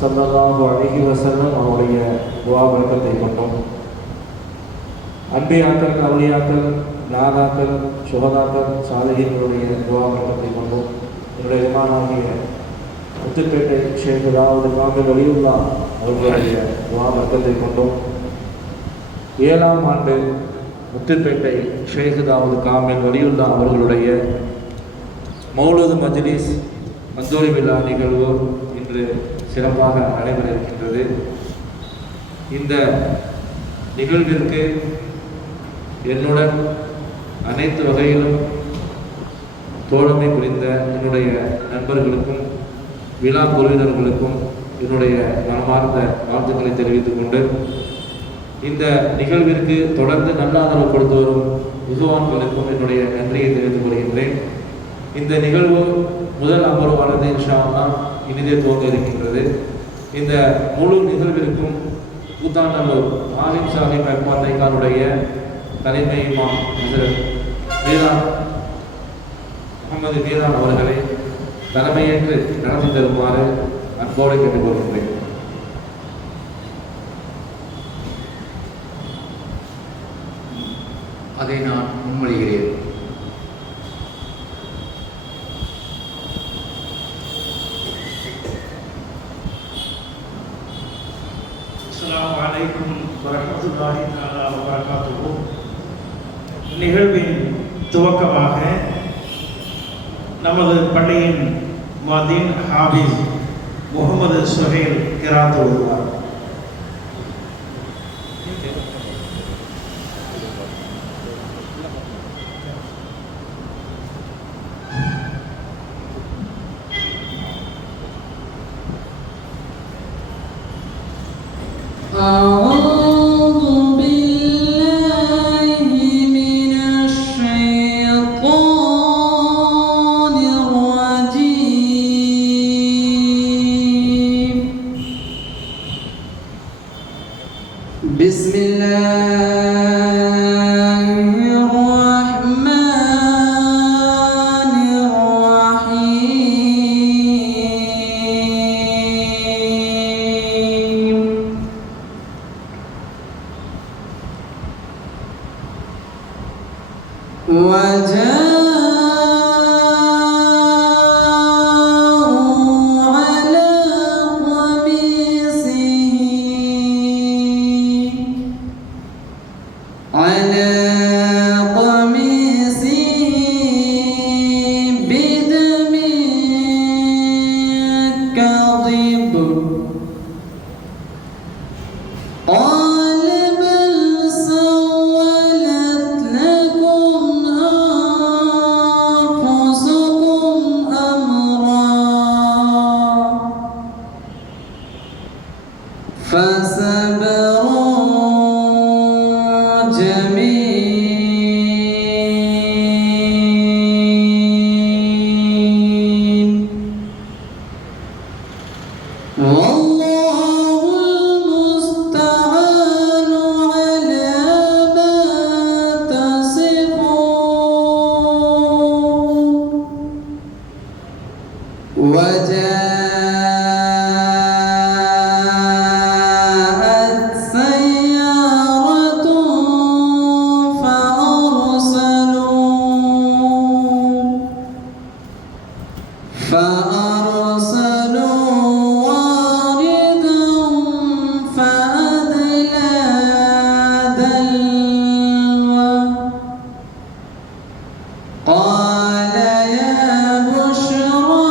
ஸல்லல்லாஹு அலைஹி வஸல்லம் அவருடைய துஆ பரக்கத்தை கொண்டோம். அன்பியாக்கள், அவுலியாக்கள், நாதாக்கள், சுஹதாக்கள், சாலிஹீன்களுடைய துஆ பரக்கத்தை கொண்டோம். என்னுடைய இமாமாகிய முத்துப்பேட்டை ஷேக் அதாவது காமில் வலியுல்லாஹ் அவர்களுடைய துஆ பரக்கத்தை கொண்டோம். 7ஆம் ஆண்டு முத்துப்பேட்டை ஷேக் அதாவது காமில் வலியுல்லாஹ் அவர்களுடைய மௌலூது மஜ்லிஸ் மந்தூரி விழா நிகழ்வு இன்று சிறப்பாக நடைபெற இருக்கின்றது. இந்த நிகழ்விற்கு என்னுடன் அனைத்து வகையிலும் தோழமை புரிந்த என்னுடைய நண்பர்களுக்கும் விழா குழுவினர்களுக்கும் என்னுடைய மனமார்ந்த வாழ்த்துக்களை தெரிவித்துக் கொண்டு இந்த நிகழ்விற்கு தொடர்ந்து நல்ல ஆதரவு கொடுத்து வரும் விசுவான்களுக்கும் என்னுடைய நன்றியை தெரிவித்துக் கொள்கின்றேன். இந்த நிகழ்வு முதல் அமர்வானது இன்ஷா அல்லாஹ் இனிதே துவங்க இருக்கின்றது. இந்த முழு நிகழ்விற்கும் கூத்தாண்டலூர் ஆலிம் சாஹிப் அக்பர் தைக்கானுடைய தலைமை இமாம் ஹஜ்ரத் மீரான் முகமது மீரான் அவர்களை தலைமையேற்று நடத்தி தருமாறு அன்போடு கேட்டுக்கொள்கின்றேன். அதை நான் முன்மொழிகிறேன். அஸ்ஸலாமு அலைக்கும் வரஹ்மத்துல்லாஹி தஆலா வ பரகாத்துஹு. நிகழ்வின் துவக்கமாக நமது பள்ளியின் முஅத்தின் ஹாஃபிஸ் முகமது சுஹைல் கிராத் ஓதுவார். قال يا بشرى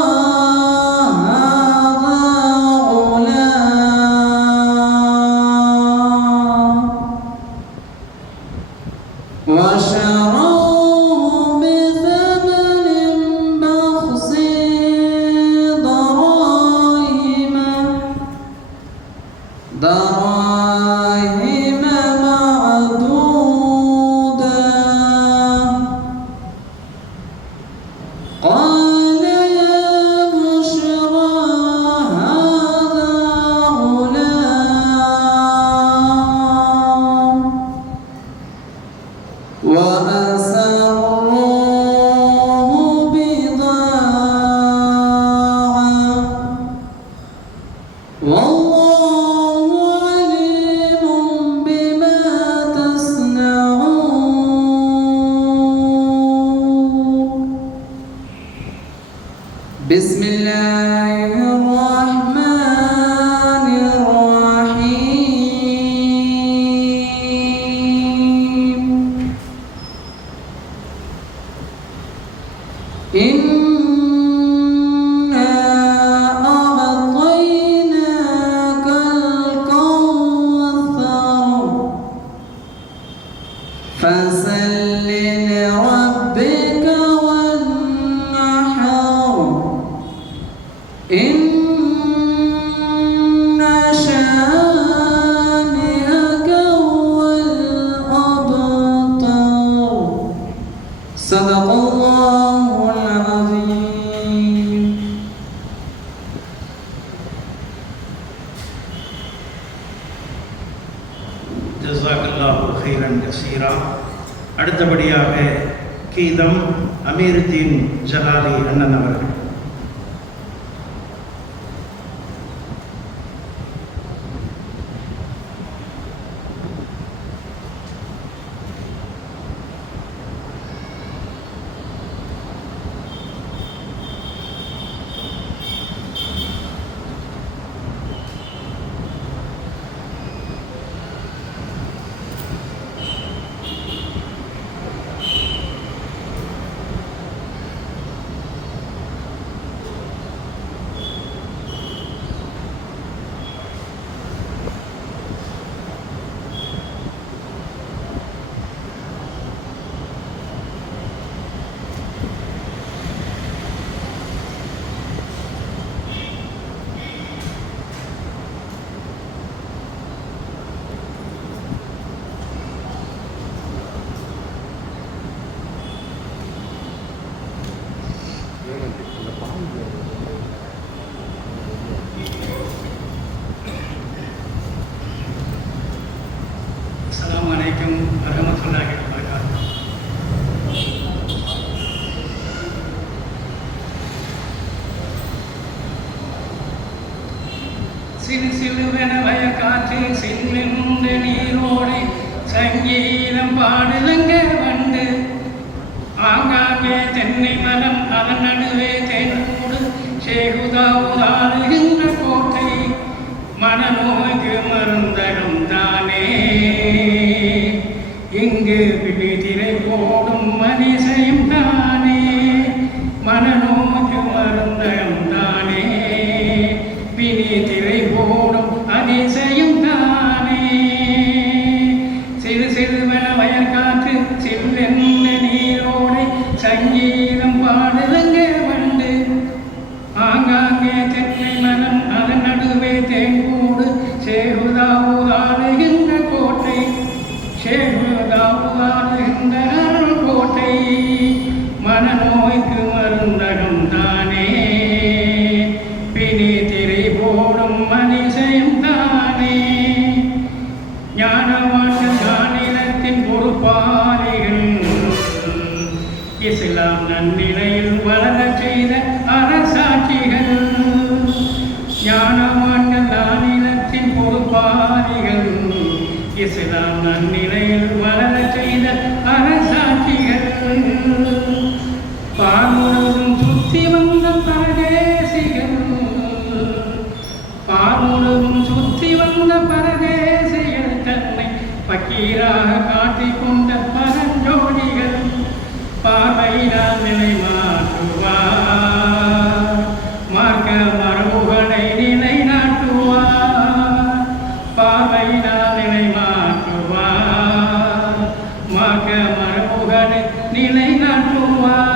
والله عليم بما تصنعون بسم الله الرحمن الرحيم إنا أعطيناك الكوثر فصل لربك وانحر إن شانئك هو الأبتر صدق الله العظيم. ஜஸாக்கல்லாஹு ஹைரன் கஸீரா. அடுத்தபடியாக கீதம் அமீருத்தீன் ஜலாலி அண்ணன் அவர்கள். Assalamualaikum warahmatullahi wabarakatuh. சிறு சிறுவென வயக்காற்றில் சின்னென்ற நீரோடை சங்கீதம் பாடுலங்க வந்து ஆங்காங்கே தென்னை மரம் அதன் நடுவே தென்னூடு சேகுதாவுதாடுகின்ற கோட்டை மனநோய்க்கு மருந்தடும் தானே இங்கு பிடித்திரை போடும் மனிசையும் தானே மனநோய்க்கு மருந்தடும் தானே பிணித்திரை போடும் அதிசயம் தானே சிறு சிறுவன வயற்காற்று சில்லென்ன நீரோடை சங்கீதம் பாடுதங்க வந்து ஆங்காங்கே தென்னை மரம் அதன் நடுவே தேங்கூடு சேகுதாவுதாடுகின்ற கோட்டை சேகுதாவுதாடுகின்ற கோட்டை மனநோய்க்கு மருந்தகம் தானே பிணி திரை போடும் மனிசையும் தானே ஞானவான்கள் ஞானிலத்தின் பொறுப்பாளிகள் இஸ்லாம் நன்னிலையில் வளரச் செய்த அரசாட்சிகள் ஞானவான்கள் நானிலத்தின் பொறுப்பாளிகள் இஸ்லாம் நன்னிலையில் வளரச் செய்த அரசாட்சிகள் பார்முழுதும் சுத்தி வந்த பரதேசிகள் பார்முழுதும் சுத்தி வந்த பரதேசிகள் தன்னை பக்கீராக காட்டிக் கொண்ட பரஞ்சோடிகள் பார்வையினால் நிலை மாற்றுவார் மார்க்க மரபுகளை நிலை நாட்டுவார் பார்வையினால் நிலை மாற்றுவார் மார்க்க மரபுகளை நிலை நாட்டுவார்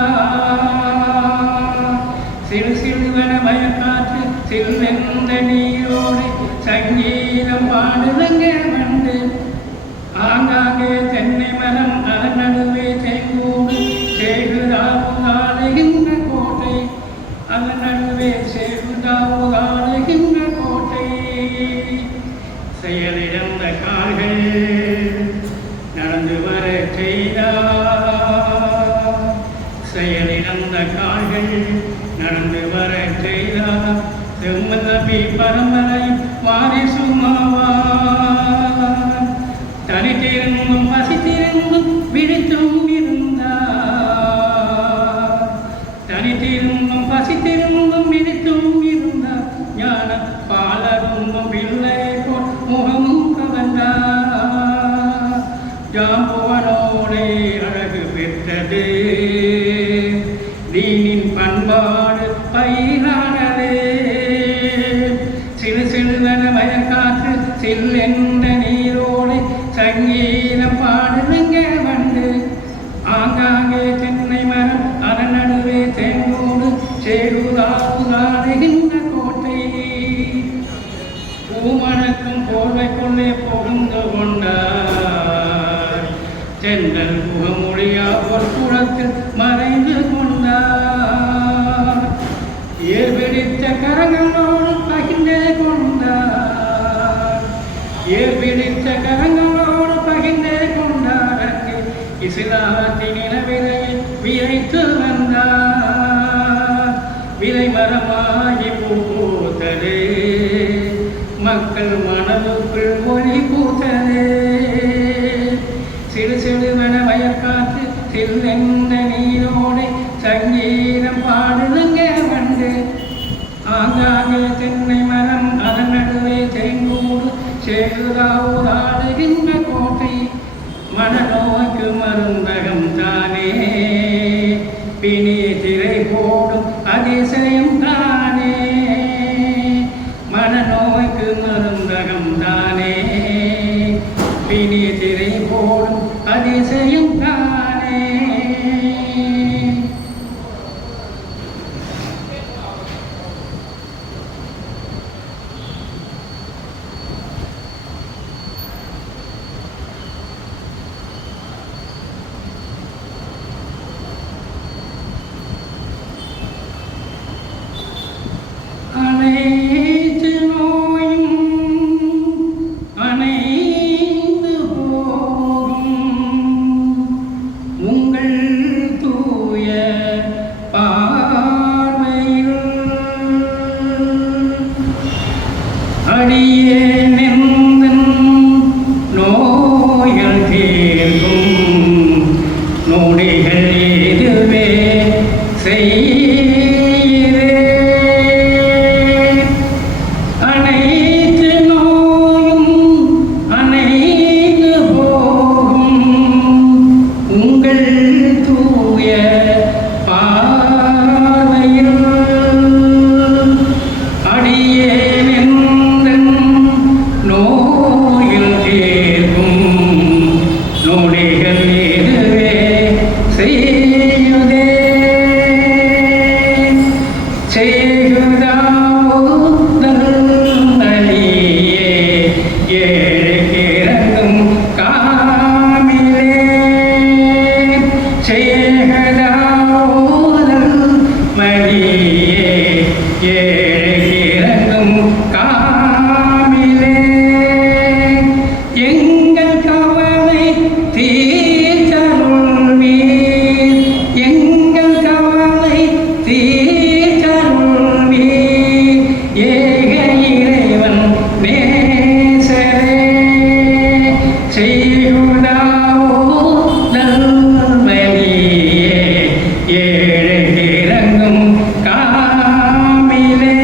சிறு சிறுவன பயக்காற்று சில்வெந்த நீரோடு சங்கீதம் பாடுதங்க வந்து ஆங்காங்கே தென்னை மரம் அதன் நடுவே தேங்கூடு சேகுதாவுதாடுகின்ற கோட்டை அதன் நடுவே சேகுதாவுதாடுகின்ற கோட்டை செயலிழந்த கால்கள் நடந்து வர செய்தார் செயலிழந்த கால்கள் நடந்து வர செய்தார் செம்மதி பரம்பரையும் வாரிசுமாவார். தனித்திருந்தும் பசித்திருந்தும் விழித்தும் இருந்தார். தனித்திருந்தும் பசித்திருந்தும் விழித்தும் இருந்தார். ஞான பாலருந்தும் பிள்ளை போல் முகமும் கவர்ந்தார். ஜாம்புவனோடே அழகு பெற்றது நீனின் பண்பாடு பயிரானதே. சிறு சிறுவன வயக்காற்று சில்லென்ற நீரோடை சங்கீதம் பாடுங்க வந்து. ஆங்காங்கே தென்னை மரம் அதன் நடுவே தேங்கோடு சேருதாடுகின்ற கோட்டை. பூமணக்கும் போர்வைக்குள்ளே புகுந்து கொண்டார். தென்றல் புகமொழியா பொற்குளத்தில் மறைந்து கொண்டார். ஏர் பிடித்த கரங்களோடு பகிர்ந்து கொண்டார். ஏர் பிடித்த கரங்களோடு பகிர்ந்து கொண்டார். அங்கே இஸ்லாத்தின் இனவிலையில் விரைத்து வந்தார். விலை மரமாகி பூத்ததே மக்கள் மனதுக்குள் ஒளி பூத்ததே. சிறு சிறுவன வயற்காற்று சில்லென்ற நீரோடை சங்கீதம் பாடுதுங்க வந்து. ஆங்காங்கே தென்னை மரம் அதன் நடுவே தேங்கூடு சேருதாடுகின்ற கோட்டை. மனநோய்க்கு மருந்தகம் தானே பிணி திரை போடும் அதிசயம் தானே. மனநோய்க்கு மருந்தகம் தானே பிணி திரை போடும் அதிசயம் தானே. அனைத்து நோயும் அணைந்து போகும் உங்கள் தூய பார்வையில். அடியே நெந்தன் நோய்கள் தீர்க்கும் நொடிகள் இதுவே அனைத்து நோயும் அணைந்து போகும் உங்கள் தூய பார்வையில். அடியே நெந்தன் நோயில் தீர்க்கும் நொடிகள் இதுவே செய்யுதே. ஏழைக்கிறங்கும் காமிலே செய்கதாவுதல் மடியே. ஏழைக்கிறங்கும் காமிலே எங்கள் கவலை தீர்த்தருள்வீர். எங்கள் கவலை தீர்த்தருள்வீர். ஏக இறைவன் நேசரே செய்யுதாவுதல் மடியே. ஏழைக்கிறங்கும் காமிலே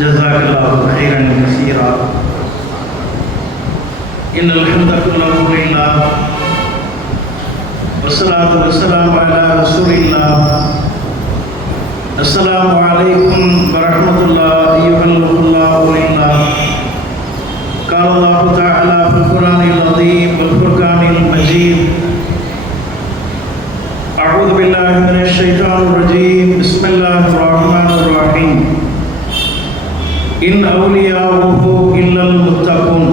جزاك الله خيرا كثيرا. إن الحمد كله لله والصلاة والسلام على رسول الله. السلام عليكم ورحمة الله يبلغ الله لله. قال الله تعالى في القرآن العظيم والفرقان المجيد: أعوذ بالله من الشيطان الرجيم. بسم الله الرحمن الرحيم. إن أولياؤه إلا المتقون.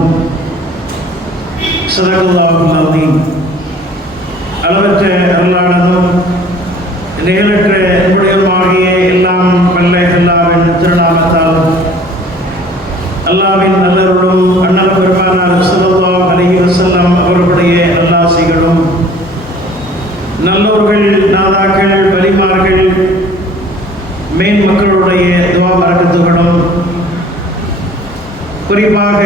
صدق الله العظيم. அளவற்ற அருளாளனும் நிகழற்ற அன்புடையமாகிய எல்லாம் வல்ல அல்லாஹ்வின் திருநாமத்தால் அல்லாஹ்வின் நல்லருளும் அண்ணல் பெருமானார் ஸல்லல்லாஹு அலைஹி வஸல்லம் அவர்களுடைய நல்லாசிகளும் நல்லோர்கள் நாதாக்கள் வலிமார்கள் மேன்மக்களுடைய துஆ பரக்கத்துகளும் குறிப்பாக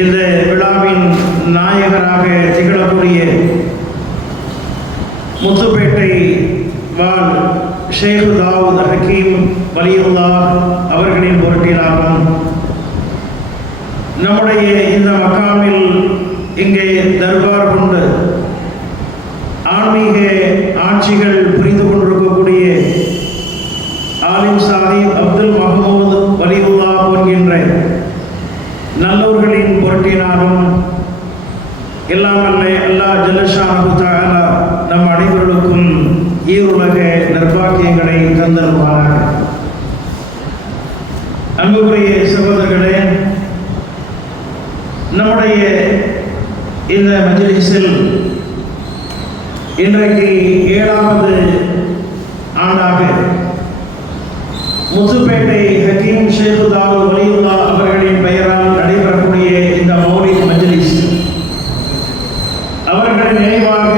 இந்த விழாவின் நாயகராக திகழக்கூடிய முத்துப்பேட்டை வாழ் ஷேக் தாவூத் ஹக்கீம் வலியுல்லாஹ் அவர்களின் பொருட்டிலாகும் நம்முடைய இந்த மக்காமில் இங்கே தர்பார் கொண்டு ஆன்மீக ஆட்சிகள் புரிந்து கொண்டிருக்கக்கூடிய ஆலிம் சாஹிப் அப்துல் மஹமூத் வலியுல்லாஹ் போன்கின்ற நல்லோர்களின் பொருட்டினாலும் எல்லாம் அல்ல அல்லாஹ் ஜல்லஷானஹு தஆலா நம் அனைவர்களுக்கும் ஈருலக நற்பாக்கியங்களை தந்தருவாராக. அன்புக்குரிய சகோதரர்களே, நம்முடைய இந்த மஜ்லிஸில் இன்றைக்கு 7வது ஆண்டாக முத்துப்பேட்டை ஹக்கீம் ஷேக் தாவூத் வலியுல்லாஹ் அவர்களின் பெயரால் நடைபெறக்கூடிய இந்த மௌலித் மஜ்லிஸ், அவர்களின் நினைவாக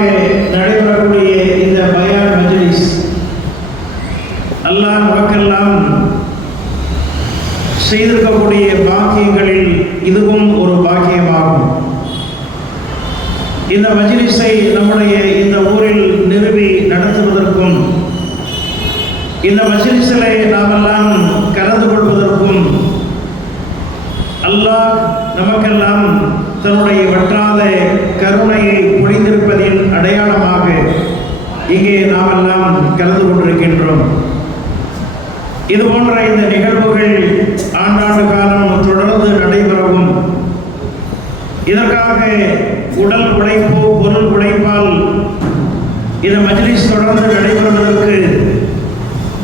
நடைபெறக்கூடிய இந்த பயான் மஜ்லிஸ், அல்லாஹ் நமக்கெல்லாம் செய்திருக்கக்கூடிய பாக்கியங்களில் இதுவும் ஒரு பாக்கியமாகும். இந்த மஜ்லிஸை நம்முடைய இந்த ஊரில் நிறுவி நடத்துவதற்கும் இந்த மஜ்லிஸிலே நாமெல்லாம் கலந்து கொள்வதற்கும் அல்லாஹ் நமக்கெல்லாம் தன்னுடைய வற்றாத கருணையை பொழிந்திருப்பதின் அடையாளமாக இங்கே நாமெல்லாம் கலந்து கொண்டிருக்கின்றோம். இது போன்ற இந்த நிகழ்வுகள் ஆண்டாண்டு காலம் தொடர்ந்து நடைபெறவும், இதற்காக உடல் உழைப்பு பொருள் உழைப்பால் இந்த மஜ்லிஸ் தொடர்ந்து நடைபெறுவதற்கு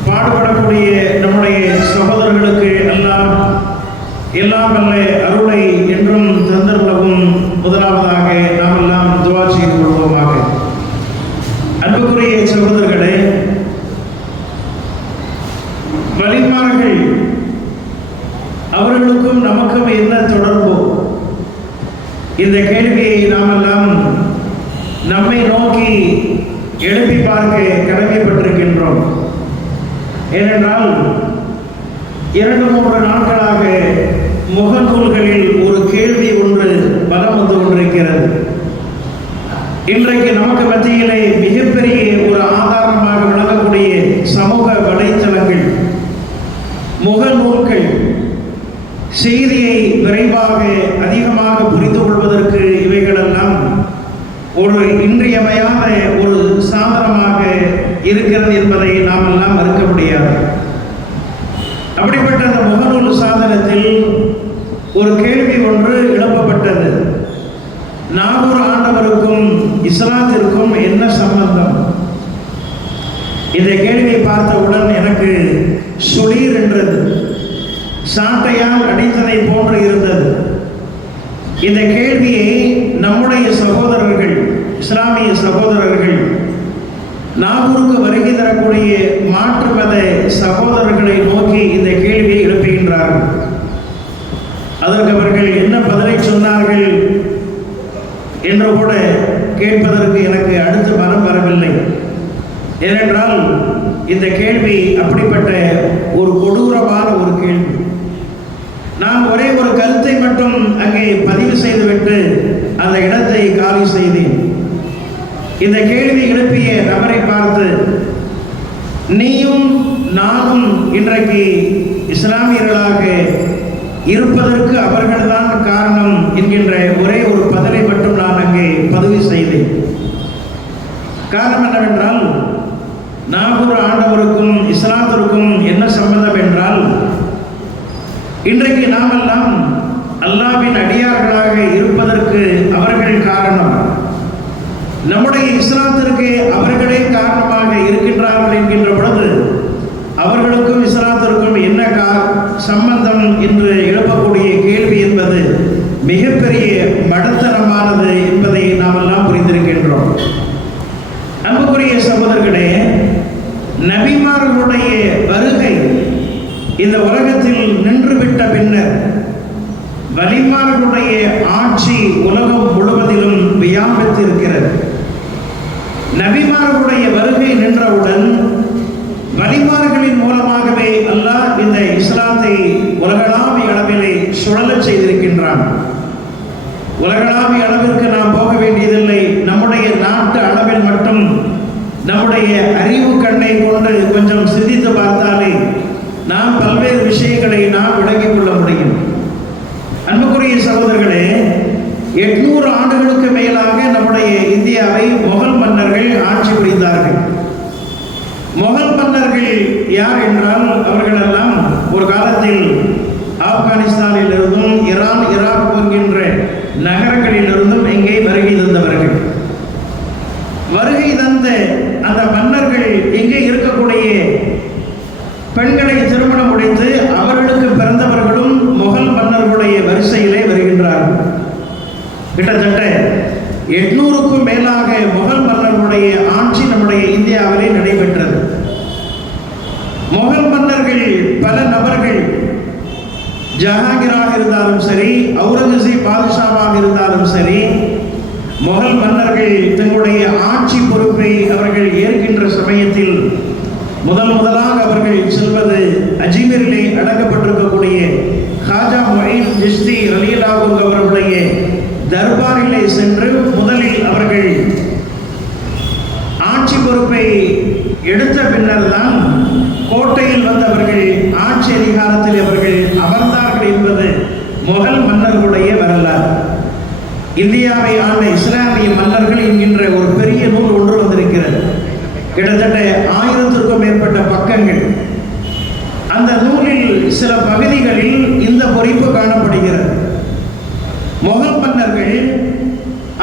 பாடுபடக்கூடிய நம்முடைய சகோதரர்களுக்கு எல்லாம் வல்ல அருளை என்றும் தந்தருளவும் முதலாவதாக நாம் எல்லாம் துஆ செய்து கொள்வோமாக. அன்புக்குரிய சகோதரர்களே, வலிமார்கள் அவர்களுக்கும் நமக்கும் என்ன தொடர்பு? இந்த கேள்வியை நாம் எல்லாம் நம்மை நோக்கி எழுப்பி பார்க்க கடமைப்பட்டிருக்கின்றோம். ஏனென்றால் 2-3 நாட்களாக முகநூல்களில் ஒரு கேள்வி ஒன்று பலம் வந்து கொண்டிருக்கிறது. இன்றைக்கு நமக்கு மத்தியிலே மிகப்பெரிய ஒரு ஆதாரமாக விளங்கக்கூடிய சமூக வலைத்தளங்கள், முகநூல்கள் செய்தியை விரைவாக அதிகமாக புரிந்து கொள்வதற்கு இவைகளெல்லாம் ஒரு இன்றியமையாத ஒரு சாதனமாக இருக்கிறது என்பதை நாம் எல்லாம் மறுக்க முடியாது. அப்படிப்பட்ட அந்த முகநூல் சாதனத்தில் ஒரு கேள்வி ஒன்று எழுப்பப்பட்டது. நாகூர் ஆண்டவருக்கும் இஸ்லாத்திற்கும் என்ன சம்பந்தம்? இந்த கேள்வியை பார்த்தவுடன் எனக்கு சுளீர் என்றது, சாட்டையால் அடித்ததை போன்று இருந்தது. இந்த கேள்வியை நம்முடைய சகோதரர்கள், இஸ்லாமிய சகோதரர்கள் நாகூருக்கு வருகை தரக்கூடிய மாற்று மத சகோதரர்களை நோக்கி இந்த கேள்வியை எழுப்புகின்றார்கள். அதற்கு அவர்கள் என்ன பதிலை சொன்னார்கள் என்று கூட கேட்பதற்கு எனக்கு அடுத்து மனம் வரவில்லை. ஏனென்றால் இந்த கேள்வி அப்படிப்பட்ட ஒரு கொடூரமான ஒரு கேள்வி. நான் ஒரே ஒரு கருத்தை மட்டும் அங்கே பதிவு செய்துவிட்டு அந்த இடத்தை காலி செய்தேன். இந்த கேள்வி எழுப்பிய நபரை பார்த்து, நீயும் நானும் இன்றைக்கு இஸ்லாமியர்களாக இருப்பதற்கு அவர்கள்தான் காரணம் என்கின்ற ஒரே ஒரு பதிலை மட்டும் நான் அங்கே பதிவு செய்தேன். காரணம் என்னவென்றால், நாகூர் ஆண்டவருக்கும் இஸ்லாத்திற்கும் என்ன சம்பந்தம் என்றால், இன்றைக்கு நாமெல்லாம் அல்லாஹ்வின் அடியார்களாக இருப்பதற்கு அவர்கள் காரணம். நம்முடைய இஸ்லாத்திற்கு அவர்களே காரணமாக இருக்கின்றார்கள் என்கின்ற பொழுது அவர்களுக்கும் இஸ்லாத்திற்கும் என்ன சம்பந்தம் என்று எழுப்பக்கூடிய கேள்வி என்பது மிகப்பெரிய மடத்தனமானது என்பதை நாம் எல்லாம் புரிந்திருக்கின்றோம். அன்புக்குரிய சகோதரர்களே, நபிமார்களுடைய வருகை இந்த உலகத்தில் நின்றுவிட்ட பின்னர் வலிமார்களுடைய ஆட்சி உலகம் முழுவதிலும் வியாபித்திருக்கிறது. நபிமார்களுடைய வருகை நின்றவுடன் வலிமார்களின் மூலமாகவே அல்லாஹ் இந்த இஸ்லாத்தை உலகளாவிய அளவிலே சுழலச் செய்திருக்கின்றான். உலகளாவிய அளவிற்கு நாம் போக வேண்டியதில்லை. நம்முடைய நாட்டு அளவில் மட்டும் நம்முடைய அறிவு கண்ணை கொண்டு கொஞ்சம் சிந்தித்து பார்த்தாலே நாம் பல்வேறு விஷயங்களை நாம் விளங்கிக் கொள்ள முடியும். அன்புக்குரிய சகோதரர்களே, 800 ஆண்டுகளுக்கு மேலாக நம்முடைய இந்தியாவை முகல் மன்னர்கள் ஆட்சி புரிந்தார்கள். முகல் மன்னர்கள் யார் என்றால், அவர்களெல்லாம் ஒரு காலத்தில் ஆப்கானிஸ்தானில் இருந்தும் ஈரான், ஈராக் போகின்ற நகரங்களில் இருந்தும் இங்கே வருகை தந்தவர்கள். வருகை தந்த அந்த மன்னர்கள் எங்கே இருக்கக்கூடிய பெண்களை திருமணம் முடித்து அவர்களுக்கு பிறந்தவர்களும் முகல் மன்னர்களுடைய வரிசையிலே வருகின்றார்கள். கிட்டத்தட்ட 800க்கும் மேலாக முகல் மன்னர்களுடைய ஆட்சி நம்முடைய இந்தியாவிலே நடைபெற்றது. முகல் மன்னர்கள் பல நபர்கள், ஜஹாங்கீராக இருந்தாலும் சரி, அவுரங்கசீப் பாதுஷாவாக இருந்தாலும் சரி, முகல் மன்னர்கள் தங்களுடைய ஆட்சி பொறுப்பை அவர்கள் ஏற்கின்ற சமயத்தில் முதலாக அவர்கள் செல்வது அஜ்மீரிலே அடக்கப்பட்டிருக்கக்கூடிய காஜா மொயின் சிஸ்தி ரலியல்லாஹு அன்ஹு அவர்களுடைய தர்பாரிலே சென்று முதலில் அவர்கள் ஆட்சி பொறுப்பை எடுத்த பின்னர் தான் கோட்டையில் வந்தவர்கள் ஆட்சி அதிகாரத்தில் அவர்கள் அமர்ந்தார்கள் என்பது முகல் மன்னர்களுடைய வரலாறு. இந்தியாவை ஆண்ட இஸ்லாமிய மன்னர்கள் என்கின்ற ஒரு பெரிய நூல் ஒன்று வந்திருக்கிறது. கிட்டத்தட்ட 1000க்கும் மேற்பட்ட பக்கங்கள். அந்த நூலில் சில பகுதிகளில் இந்த பொறிப்பு காணப்படுகிறது. முகல் மன்னர்கள்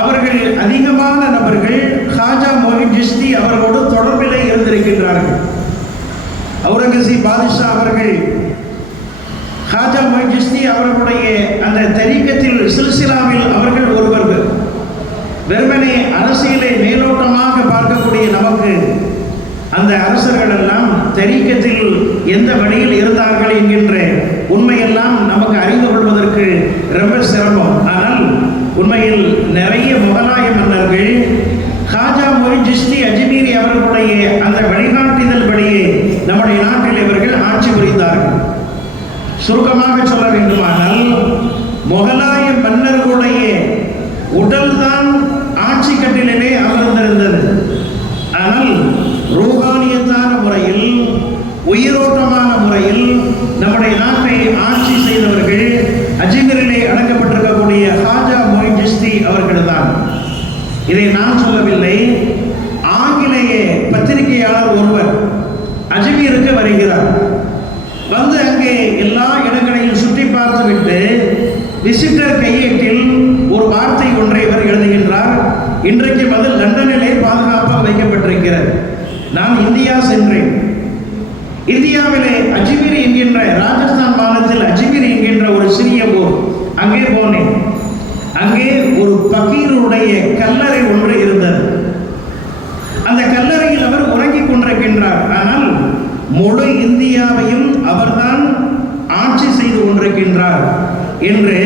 அவர்கள் அதிகமான நபர்கள் காஜா மொயின் சிஸ்தி அவர்களோடு தொடர்பிலே இருந்திருக்கின்றார்கள். அவுரங்கசீப் பாதுஷா அவர்கள் காஜா மொயின் சிஸ்தி அவர்களுடைய அந்த தரீக்கத்தில் சில்சிலாவில் அவர்கள் ஒருவர்கள். வெறுமனே அரசியலை மேலோட்டமாக பார்க்கக்கூடிய நமக்கு அந்த அரசர்கள் எல்லாம் தரீக்கத்தில் எந்த வழியில் இருந்தார்கள் என்கின்ற உண்மையெல்லாம் நமக்கு அறிந்து கொள்வதற்கு ரொம்ப சிரமம். ஆனால் உண்மையில் நிறைய முகலாய மன்னர்கள் காஜா மொயின் சிஸ்தி அஜ்மீரி அவர்களுடைய அந்த வழிகாட்டுதல் படியே நம்முடைய நாட்டில் இவர்கள் ஆட்சி புரிந்தார்கள். சுருக்கமாக சொல்ல வேண்டுமானால், முகலாய மன்னர்களுடைய உடல்தான் ஆட்சி கட்டிலே அமர்ந்திருந்தது. ஆனால் ரூஹானியத்தான முறையில், உயிரோட்டமான முறையில் நம்முடைய நாட்டை ஆட்சி செய்தவர்கள் அஜ்மீரிலே அடக்கப்பட்டிருக்கக்கூடிய காஜா மொயின் சிஸ்தி அவர்கள்தான். இதை நான் சொல்லவில்லை. ஆங்கிலேய பத்திரிகையாளர் ஒருவர் அஜ்மீருக்கு வருகிறார். வந்து அங்கே எல்லா இடங்களையும் சுற்றி பார்த்துவிட்டு விசிட்டர் கையேட்டில் ஒரு வார்த்தை ஒன்றை இவர் எழுதுகின்றார். இன்றைக்கு பதில் லண்டனிலே பாதுகாப்பாக வைக்கப்பட்டிருக்கிறது. நான் இந்தியா சென்றேன். இந்தியாவிலே அஜ்மீர் என்கின்ற ராஜஸ்தான் மாநிலத்தில் அஜ்மீர் என்கின்ற ஒரு சிறிய ஊர், அங்கே போனேன். அங்கே ஒரு பகீருடைய கல்லறை ஒன்று இருந்தது. அந்த கல்லறையில் அவர் கொண்டிருக்கிறார். ஆனால் முழு இந்தியாவையும் அவர்தான் ஆட்சி செய்து கொண்டிருக்கின்றார் என்று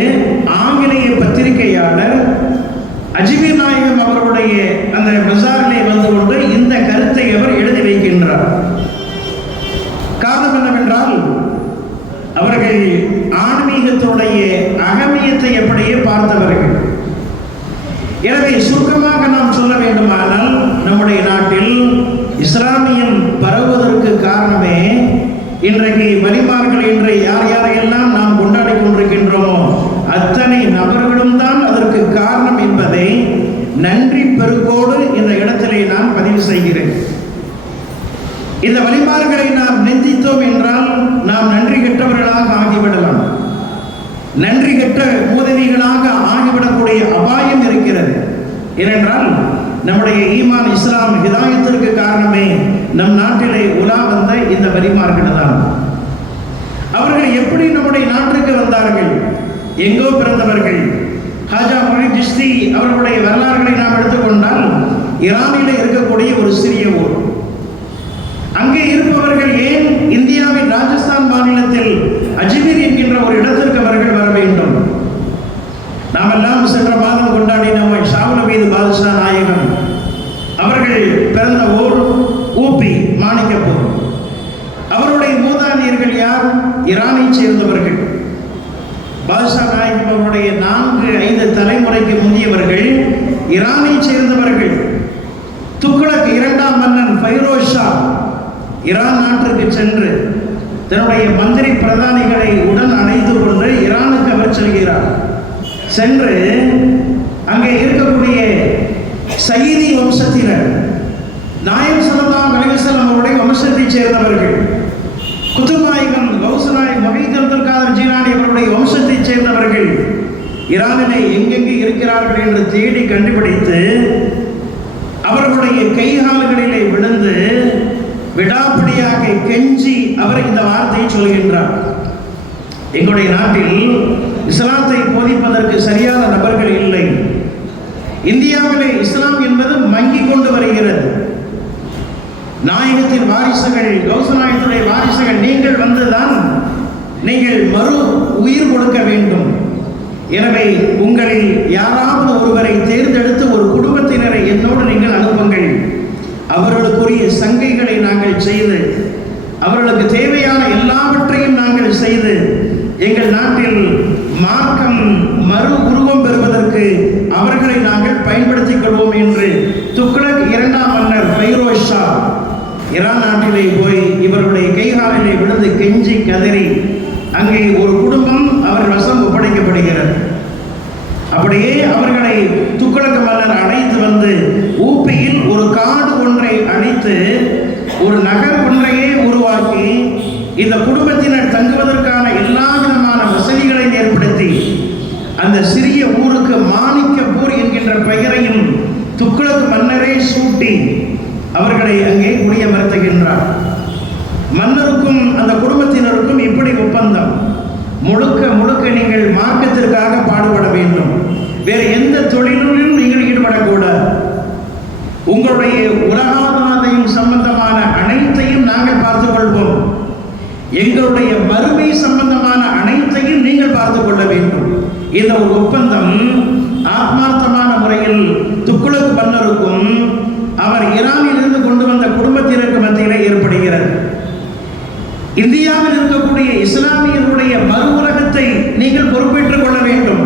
ஆங்கிலேய பத்திரிகையாளர் அஜ்மீர் நாயகம் அவருடைய அந்த பஜாரிலே வந்து கொண்டு இந்த கருத்தை அவர் எழுதி வைக்கின்றார். காரணம் என்னவென்றால் அவர்கள் ஆன்மீகத்துடைய அகமியத்தை எப்படியே பார்த்தவர்கள். எனவே சுருக்கமாக நாம் சொல்ல வேண்டுமானால் நம்முடைய நாட்டில் இஸ்லாமியம் பரவுவதற்கு காரணமே இன்றைக்கு வலிமார்கள் என்று யார் யாரையெல்லாம் நாம் கொண்டாடி கொண்டிருக்கின்றோமோ அத்தனை நபர்களும் தான் அதற்கு காரணம் என்பதை நன்றி பெருக்கோடு இந்த இடத்திலே நான் பதிவு செய்கிறேன். இந்த வலிமார்களை நாம் நிந்தித்தோம் என்றால் நாம் நன்றி கெட்டவர்களாக ஆகிவிடலாம். நன்றி கெட்ட உதவிகளாக ஆகிவிடக்கூடிய அபாயம் இருக்கிறது. ஏனென்றால் நம்முடைய ஈமான் இஸ்லாம் ஹிதாயத்திற்கு காரணமே நம் நாட்டிலே உலா வந்த இந்த வலிமார்கள் தான். அவர்கள் எப்படி நம்முடைய நாட்டிற்கு வந்தார்கள்? எங்கோ பிறந்தவர்கள். ஹாஜா மொஹித் சிஸ்தி அவர்களுடைய வரலாறுகளை நாம் எடுத்துக்கொண்டால் ஈரானில் இருக்கக்கூடிய ஒரு சிறிய ஊர். அங்கே இருப்பவர்கள் ஏன் இந்தியாவின் ராஜஸ்தான் மாநிலத்தில் அஜ்மீர் என்கின்ற ஒரு இடத்திற்கு அவர்கள் வர வேண்டும்? நாமெல்லாம் சென்ற மாதம் கொண்டாடின ஷாவுல் ஹமீது பாதுஷா நாயகம் அவர்கள் பிறந்த ஊர் ஊபி மாணிக்கப்பூர். அவருடைய மூதாதையர்கள் யார்? ஈரானை சேர்ந்தவர்கள். பாதுஷா நாயகம் அவருடைய 4-5 தலைமுறைக்கு முந்தியவர்கள் ஈரானை சேர்ந்தவர்கள். துக்ளக் 2ஆம் மன்னன் ஃபைரோஸ் ஷா ஈரான் நாட்டிற்கு சென்று தன்னுடைய மந்திரி பிரதானிகளை உடன் அழைத்து கொண்டு ஈரானுக்கு அவர் செல்கிறார். சென்று அங்கே இருக்கக்கூடிய சயீதி வம்சத்தினர், நாயம் ஸல்லல்லாஹு அலைஹி வஸல்லம் அவருடைய வம்சத்தைச் சேர்ந்தவர்கள், குதுப் நாயகம் கௌசுநாயகம் மொஹீத் அப்துல் காதர் ஜீலானி அவருடைய வம்சத்தைச் சேர்ந்தவர்கள் ஈரானிலே எங்கெங்கே இருக்கிறார்கள் என்று தேடி கண்டுபிடித்து அவர்களுடைய கைகால்களிலே விழுந்து விடாப்பிடியாக கெஞ்சி அவர் இந்த வார்த்தையை சொல்கின்றார். எங்களுடைய நாட்டில் இஸ்லாத்தை போதிப்பதற்கு சரியான நபர்கள் இல்லை. இந்தியாவிலே இஸ்லாம் என்பது மங்கிக் கொண்டு வருகிறது. நாயகத்தின் வாரிசுகள், கௌசநாயகத்துடைய வாரிசுகள் நீங்கள் வந்துதான் நீங்கள் மறு உயிர் கொடுக்க வேண்டும். எனவே உங்களில் யாராவது ஒருவரை தேர்ந்தெடுத்து ஒரு குடும்பத்தினரை என்னோடு நீங்கள் அனுப்புங்கள். அவர்களுக்குரிய சங்கைகளை நாங்கள் செய்து அவர்களுக்கு தேவையான எல்லாவற்றையும் நாங்கள் செய்து எங்கள் நாட்டில் மார்க்கம் மறு உருவம் பெறுவதற்கு அவர்களை நாங்கள் பயன்படுத்திக் கொள்வோம் என்று துக்ளக் 2ஆம் மன்னர் ஃபைரோஸ் ஷா ஈரான் நாட்டிலே போய் இவர்களுடைய கைகாலிலே விழுந்து கெஞ்சி கதறி அங்கே ஒரு குடும்பம் அவர் வசம் ஒப்படைக்கப்படுகிறது. அப்படியே அவர்களை துக்ளக் மன்னர் அழைத்து வந்து ஊப்பியில் ஒரு காடு ஒன்றை அழித்து ஒரு நகர் ஒன்றையே உருவாக்கி இந்த குடும்பத்தினர் தங்குவதற்கான எல்லா விதமான வசதிகளையும் ஏற்படுத்தி அந்த சிறிய ஊருக்கு மாணிக்கப்பூர் என்கின்ற பெயரையும் துக்ளக் மன்னரே சூட்டி அவர்களை அங்கே குடியமர்த்துகின்றார். மன்னருக்கும் அந்த குடும்பத்தினருக்கும் இப்படி ஒப்பந்தம், முழுக்க முழுக்க நீங்கள் மார்க்கத்திற்காக பாடுபட வேண்டும். வேறு எந்த தொழிலிலும் நீங்கள் ஈடுபடக்கூடாது. உங்களுடைய உலகாதாரத்தையும் சம்பந்தமான அனைத்தையும் நாங்கள் பார்த்துக் கொள்வோம். எங்களுடைய மறுமை சம்பந்தமான அனைத்தையும் நீங்கள் பார்த்துக் கொள்ள வேண்டும். இந்த ஒரு ஒப்பந்தம் ஆத்மார்த்தமான முறையில் துக்ளக் மன்னருக்கும் அவர் ஈரானில் இருந்து கொண்டு வந்த குடும்பத்தினருக்கு மத்தியிலே ஏற்படுகிறது. இந்தியாவில் இருக்கக்கூடிய இஸ்லாமியர்களுடைய மறு உலகத்தை நீங்கள் பொறுப்பேற்றுக் கொள்ள வேண்டும்.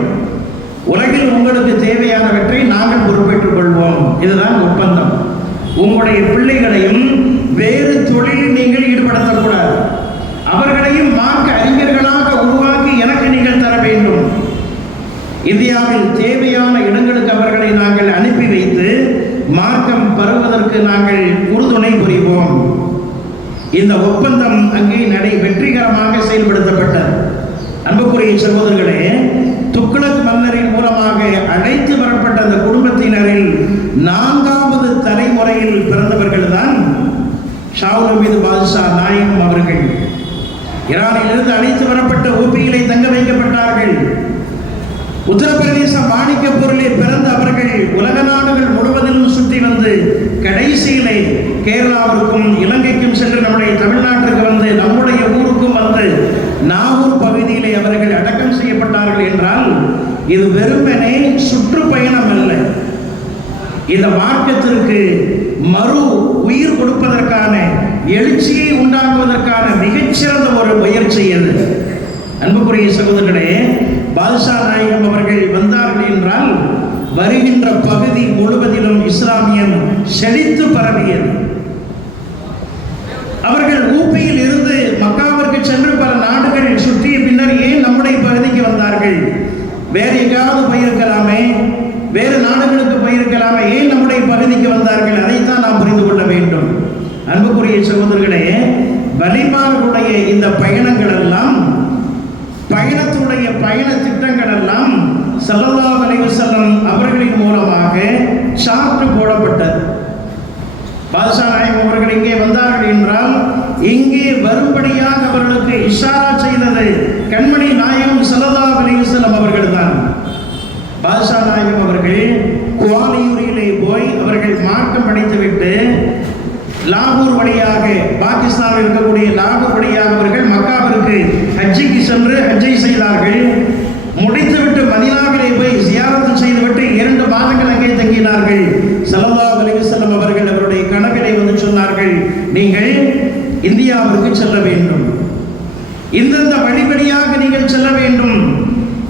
உலகில் உங்களுக்கு தேவையானவற்றை நாங்கள் பொறுப்பேற்றுக் கொள்வோம். இதுதான் ஒப்பந்தம். உங்களுடைய பிள்ளைகளையும் வேறு தொழிலில் நீங்கள் ஈடுபடுத்தக்கூடாது. அவர்களையும் மார்க்க அறிஞர்களாக உருவாக்கி எனக்கு நீங்கள் தர வேண்டும். இந்தியாவில் தேவையான இடங்களுக்கு அவர்களை நாங்கள் அனுப்பி வைத்து மார்க்கம் பரவுவதற்கு நாங்கள் உறுதுணை புரிவோம். இந்த ஒப்பந்தம் அங்கே வெற்றிகரமாக செயல்படுத்தப்பட்டது. அன்புக்குரிய சகோதரர்களே, துக்ளக் மன்னரின் மூலமாக அழைத்து வரப்பட்ட அந்த குடும்பத்தினரில் 4வது தலைமுறையில் பிறந்தவர்கள் தான் ஷாவுல் ஹமீது பாதுஷா நாயகம் அவர்கள். ஈரானிலிருந்து அழைத்து வரப்பட்ட ஊபியிலே தங்க வைக்கப்பட்டார்கள். உத்தரப்பிரதேசம் மாணிக்கப்பூரிலே பிறந்த அவர்கள் உலக நாடுகள் முழுவதிலும் சுற்றி வந்து கடைசியிலே கேரளாவிற்கும் இலங்கைக்கும் சென்று நம்முடைய தமிழ்நாட்டிற்கு வந்து நம்முடைய ஊருக்கும் வந்து நாகூர் பகுதியிலே அவர்கள் அடக்கம் செய்யப்பட்டார்கள் என்றால் இது வெறுமனே சுற்றுப்பயணம் அல்ல. இந்த மார்க்கத்திற்கு மறு உயிர் கொடுப்பதற்கான எழுச்சியை உண்டாக்குவதற்கான மிகச்சிறந்த ஒரு முயற்சி அது. அன்புக்குரிய சகோதரர்களே, பாதுஷா நாயகம் அவர்கள் வந்தார்கள் என்றால் வருகின்ற பகுதி முழுவதிலும் இஸ்லாமியம் செழித்து பரவியது. அவர்கள் ஊப்பியில் இருந்து மக்காவிற்கு சென்று பல நாடுகள் சுற்றிய பின்னர் ஏன் நம்முடைய பகுதிக்கு வந்தார்கள்? வேறு எங்காவது போயிருக்கலாமே, வேறு நாடுகளுக்கு போயிருக்கலாமே, ஏன் நம்முடைய பகுதிக்கு வந்தார்கள்? அதைத்தான் நாம் புரிந்து கொள்ள வேண்டும். அன்புக்குரிய சகோதரர்களே, வலிமார்களுடைய இந்த பயணங்கள் எல்லாம், பயணத்துடைய பயண திட்டங்கள் எல்லாம் ஸல்லல்லாஹு அலைஹி வஸல்லம் அவர்களின் மூலமாக சார்ட் போடப்பட்டது. பாதுஷா நாயகம் அவர்கள் இங்கே வந்தார்கள் என்றால் இங்கே வரும்படியாக அவர்களுக்கு இஷாரா செய்தது கண்மணி நாயகம் ஸல்லல்லாஹு அலைஹி வஸல்லம் அவர்கள் தான். பாதுஷா நாயகம் அவர்கள் குவாலியூரிலே போய் அவர்கள் மார்க்கம் படித்துவிட்டு லாகூர் வழியாக, பாகிஸ்தானில் இருக்கக்கூடிய லாகூர் வழியாக அவர்கள் மக்காவிற்கு ஹஜ்ஜிக்கு சென்று ஹஜ்ஜை செய்தார்கள். முடித்துவிட்டு மதீனாவிலே போய் ஜியாரத்து செய்துவிட்டு 2 மாதங்கள் அங்கே தங்கினார்கள். ஸல்லல்லாஹு அலைஹி வஸல்லம் அவர்கள் அவருடைய கனவிலே வந்து சொன்னார்கள், நீங்கள் இந்தியாவிற்கு செல்ல வேண்டும், இந்தந்த வழிபடியாக நீங்கள் செல்ல வேண்டும்,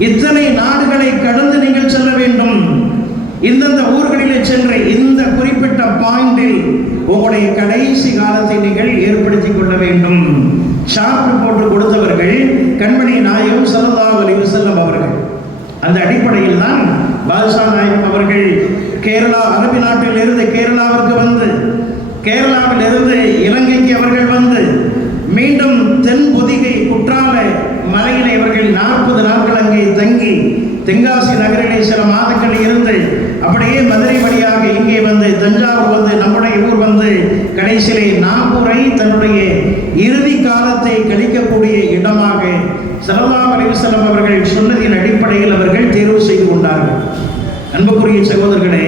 இத்தனை நாடுகளை கடந்து நீங்கள் செல்ல வேண்டும், இந்தந்த ஊர்களிலே சென்று இந்த குறிப்பிட்ட பாயிண்டில் உங்களுடைய கடைசி காலத்தை நீங்கள் ஏற்படுத்திக் கொள்ள வேண்டும். சார்ட் போட்டு கொடுத்தவர்கள் கண்மணி நாயகம் ஸல்லல்லாஹு அலைஹி வஸல்லம் அவர்கள். அந்த அடிப்படையில் தான் பாதுஷா நாயகம் அவர்கள் கேரளா, அரபி நாட்டில் இருந்து கேரளாவிற்கு வந்து, கேரளாவில் இருந்து இலங்கைக்கு அவர்கள் வந்து மீண்டும் தென் பொதிகை குற்றால மலையிலே அவர்கள் 40 நாட்கள் அங்கே தங்கி தென்காசி நகரிலே சில மாதங்கள் இருந்து அப்படியே மதுரை வழியாக இங்கே வந்து தஞ்சாவூர் வந்து நம்முடைய ஊர் வந்து கடைசியிலே நாகூரை தன்னுடைய இறுதி காலத்தை கழிக்கக்கூடிய இடமாக ஸல்லல்லாஹு அலைஹி வஸல்லம் அவர்கள் சொன்னதின் அடிப்படையில் அவர்கள் தேர்வு செய்து கொண்டார்கள். அன்புக்குரிய சகோதரர்களே,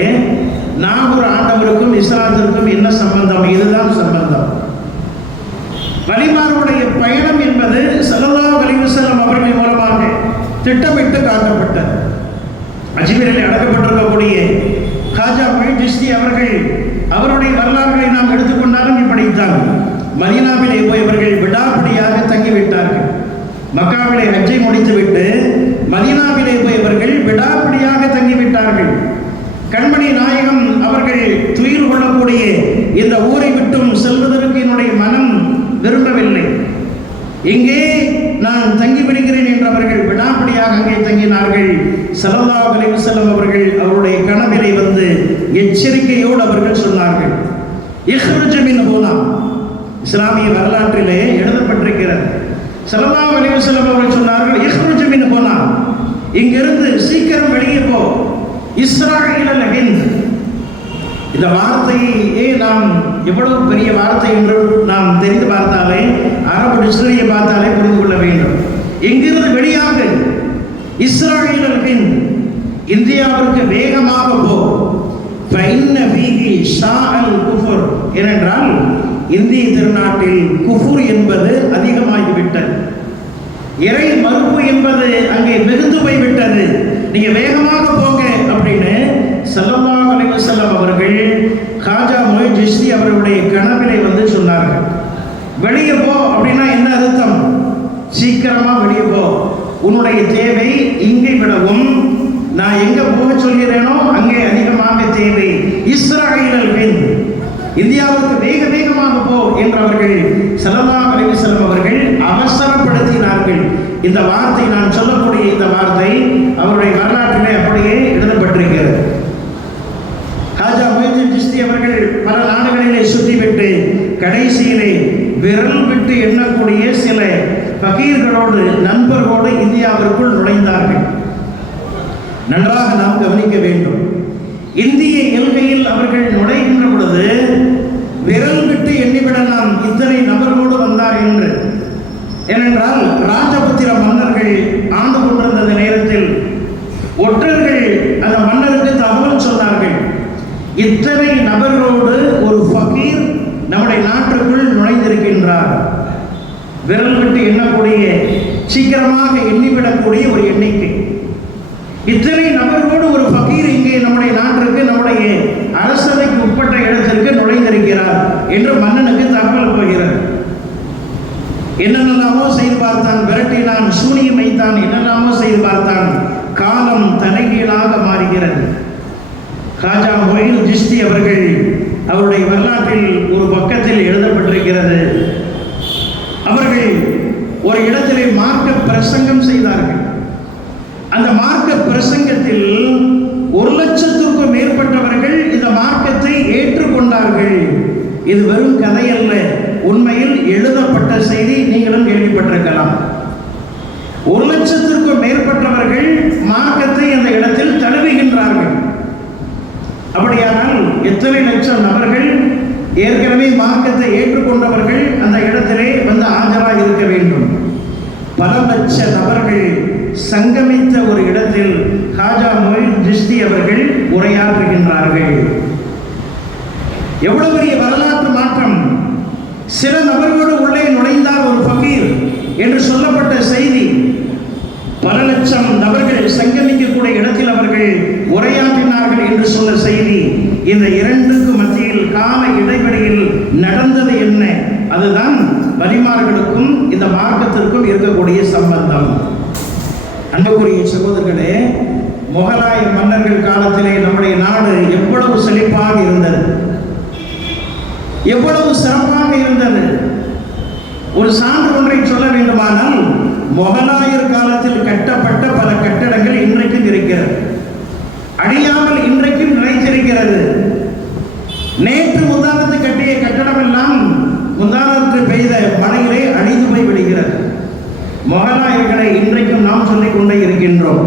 நாகூர் ஆண்டவருக்கும் இஸ்லாத்திற்கும் என்ன சம்பந்தம்? இதுதான் சம்பந்தம். வலிமார்களுடைய பயணம் என்பது ஸல்லல்லாஹு அலைஹி வஸல்லம் அவர்கள் மூலமாக திட்டமிட்டு காட்டப்பட்டது. அஜ்மீரில் அடக்கப்பட்டிருக்கக்கூடிய காஜா மொய்ன் சிஸ்தி அவர்கள், அவருடைய வரலாறுகளை நாம் எடுத்துக்கொண்டாலும் இப்படித்தான். மதீனாவிலே போய் அவர்கள் விடாப்பிடியாக தங்கிவிட்டார்கள். மக்காவிலே ஹஜ்ஜை முடித்துவிட்டு மதீனாவிலே போய் அவர்கள் விடாப்பிடியாக தங்கிவிட்டார்கள். கண்மணி நாயகம் அவர்கள் துயில் கொள்ளக்கூடிய இந்த ஊரை விட்டும் செல்வதற்கு என்னுடைய மனம் விரும்பவில்லை, இங்கே நான் தங்கி விடுகிறேன் என்றவர்கள் விடாப்பிடியாக அங்கே தங்கினார்கள். ஸல்லல்லாஹு அலைஹி வஸல்லம் அவர்கள் அவருடைய கனவிலே வந்து எச்சரிக்கையோடு அவர்கள் சொன்னார்கள், இஹ்ருஜ் மின் ஹுனா. இஸ்லாமிய வரலாற்றிலே எழுதப்பட்டிருக்கிறது. ஸல்லல்லாஹு அலைஹி வஸல்லம் அவர்கள் சொன்னார்கள், இஹ்ருஜ் மின் ஹுனா, இங்கிருந்து சீக்கிரம் வெளியே போ, இஸ்ராஈல் ஹிந்த். இந்த வார்த்தையே நாம் எவ்வளவு பெரிய வார்த்தை என்று நாம் தெரிந்து பார்த்தாலே, அரபு டிக்ஷனரியை பார்த்தாலே புரிந்து கொள்ள வேண்டும். இங்கிருந்து வெளியாக, இஸ்ராஈல் ஹிந்த், இந்தியாவிற்கு வேகமாக போ. ஏனென்றால் இந்திய திருநாட்டில் குஃபுர் என்பது அதிகமாகிவிட்டது, இறை மறுப்பு என்பது அங்கே மிகுந்து போய்விட்டது, நீங்க வேகமாக போங்க அப்படின்னு ஸல்லல்லாஹு அலைஹி வஸல்லம் அவர்கள் காஜா மொய்ன் சிஸ்தி அவர்களுடைய கனவிலே வந்து சொன்னார்கள். வெளியே போ அப்படின்னா என்ன அர்த்தம்? சீக்கிரமா வெளியே போ, உன்னுடைய தேவை இங்கே விடவும் நான் எங்க போக சொல்கிறேனோ அங்கே அதிகமாக தேவை. இஸ்ராஈல் ஹிந்த், இந்தியாவுக்கு வேக வேகமாக போ என்று அவர்கள் ஸல்லல்லாஹு அலைஹி வஸல்லம் அவர்கள் அவசரப்படுத்தினார்கள். இந்த வார்த்தை, நான் சொல்லக்கூடிய இந்த வார்த்தை அவருடைய வரலாற்றிலே அப்படியே எழுதப்பட்டிருக்கிறது. காஜா மொய்ன் சிஸ்தி அவர்கள் பல நாடுகளிலே சுற்றிவிட்டு கடைசியிலே விரல் விட்டு எண்ணக்கூடிய சில பகீர்களோடு, நண்பர்களோடு இந்தியாவிற்குள் நுழைந்தார்கள். நன்றாக நாம் கவனிக்க வேண்டும். இந்திய எல்கையில் அவர்கள் நுழைகின்ற பொழுது விரல் விட்டு எண்ணிவிடலாம் இத்தனை நபர்களோடு வந்தார் என்று. ஏனென்றால் ராஜபுத்திர மன்னர்கள் ஆண்டு கொண்டிருந்த நேரத்தில் விரல் விட்டு எண்ணக்கூடிய, சீக்கிரமாக எண்ணிவிடக்கூடிய ஒரு எண்ணிக்கை. இத்தனை நபர்களோடு ஒரு ஃபகீர் இங்கே நம்முடைய நாட்டிற்கு, நம்முடைய அரசவைக்கு உட்பட்ட இடத்திற்கு நுழைந்திருக்கிறார் என்று மன்னனுக்கு தகவல் போகிறது. என்னென்னலாமோ செய்து பார்த்தான், விரட்டினான், சூனியம் வைத்தான், என்னெல்லாமோ செய்து பார்த்தான். காலம் தலைகீழாக மாறுகிறது. காஜா மொயின் ஜிஸ்தி அவர்கள் அவருடைய வரலாற்றில் ஒரு பக்கத்தில் எழுதப்பட்டிருக்கிறது. அவர்கள் ஒரு இடத்திலே மார்க்க பிரசங்கம் செய்தார்கள். அந்த மார்க்க பிரசங்கத்தில் 1,00,000க்கும் மேற்பட்டவர்கள் இந்த மார்க்கத்தை ஏற்றுக்கொண்டார்கள். இது வெறும் கதை அல்ல, உண்மையில் எழுதப்பட்ட செய்தி. நீங்களும் கேள்விப்பட்டிருக்கலாம். 1,00,000க்கும் மேற்பட்டவர்கள் மார்க்கத்தை அந்த இடத்தில் தழுவுகின்றார்கள். அப்படியானால் எத்தனை லட்சம் நபர்கள் ஏற்கனவே மார்க்கத்தை ஏற்றுக்கொண்டவர்கள் அந்த இடத்திலே வந்து ஆஜராக இருக்க வேண்டும்? பல லட்ச நபர்கள் சங்கமித்த ஒரு இடத்தில் காஜா மொயின் ஜிஸ்தி அவர்கள் உரையாற்றுகின்றார்கள். எவ்வளவு பெரிய வரலாற்று மாற்றம்! சில நபர்களோடு உள்ளே நுழைந்தார் ஒரு ஃபகீர் என்று சொல்லப்பட்ட செய்தி. பல லட்சம் நபர்கள் சங்கமிக்கக்கூடிய இடத்தில் அவர்கள் உரையாற்றினார்கள் என்று சொன்ன செய்தி. இந்த இரண்டுக்கு மத்தியில் கால இடைவெளியில் நடந்தது என்ன? அதுதான் வலிமார்களுக்கும் இந்த மார்க்கத்திற்கும் இருக்கக்கூடிய சம்பந்தம். அன்புக்குரிய சகோதரர்களே, முகலாய மன்னர்கள் காலத்திலே நம்முடைய நாடு எவ்வளவு செழிப்பாக இருந்தது, எவ்வளவு சிறப்பாக இருந்தது. ஒரு சான்று ஒன்றை சொல்ல வேண்டுமானால், முகலாயர் காலத்தில் கட்டப்பட்ட பல கட்டடங்கள் இன்றைக்கும் இருக்கிறது, அழியாமல் இன்றைக்கும் நிலைத்திருக்கிறது. நேற்று முந்தானத்து கட்டிய கட்டடம் எல்லாம் முந்தானத்து பெய்த மழையிலே அழிந்து போய் விடுகிறது. முகலாயர்களை இன்றைக்கும் நாம் சொல்லிக் கொண்டே இருக்கின்றோம்.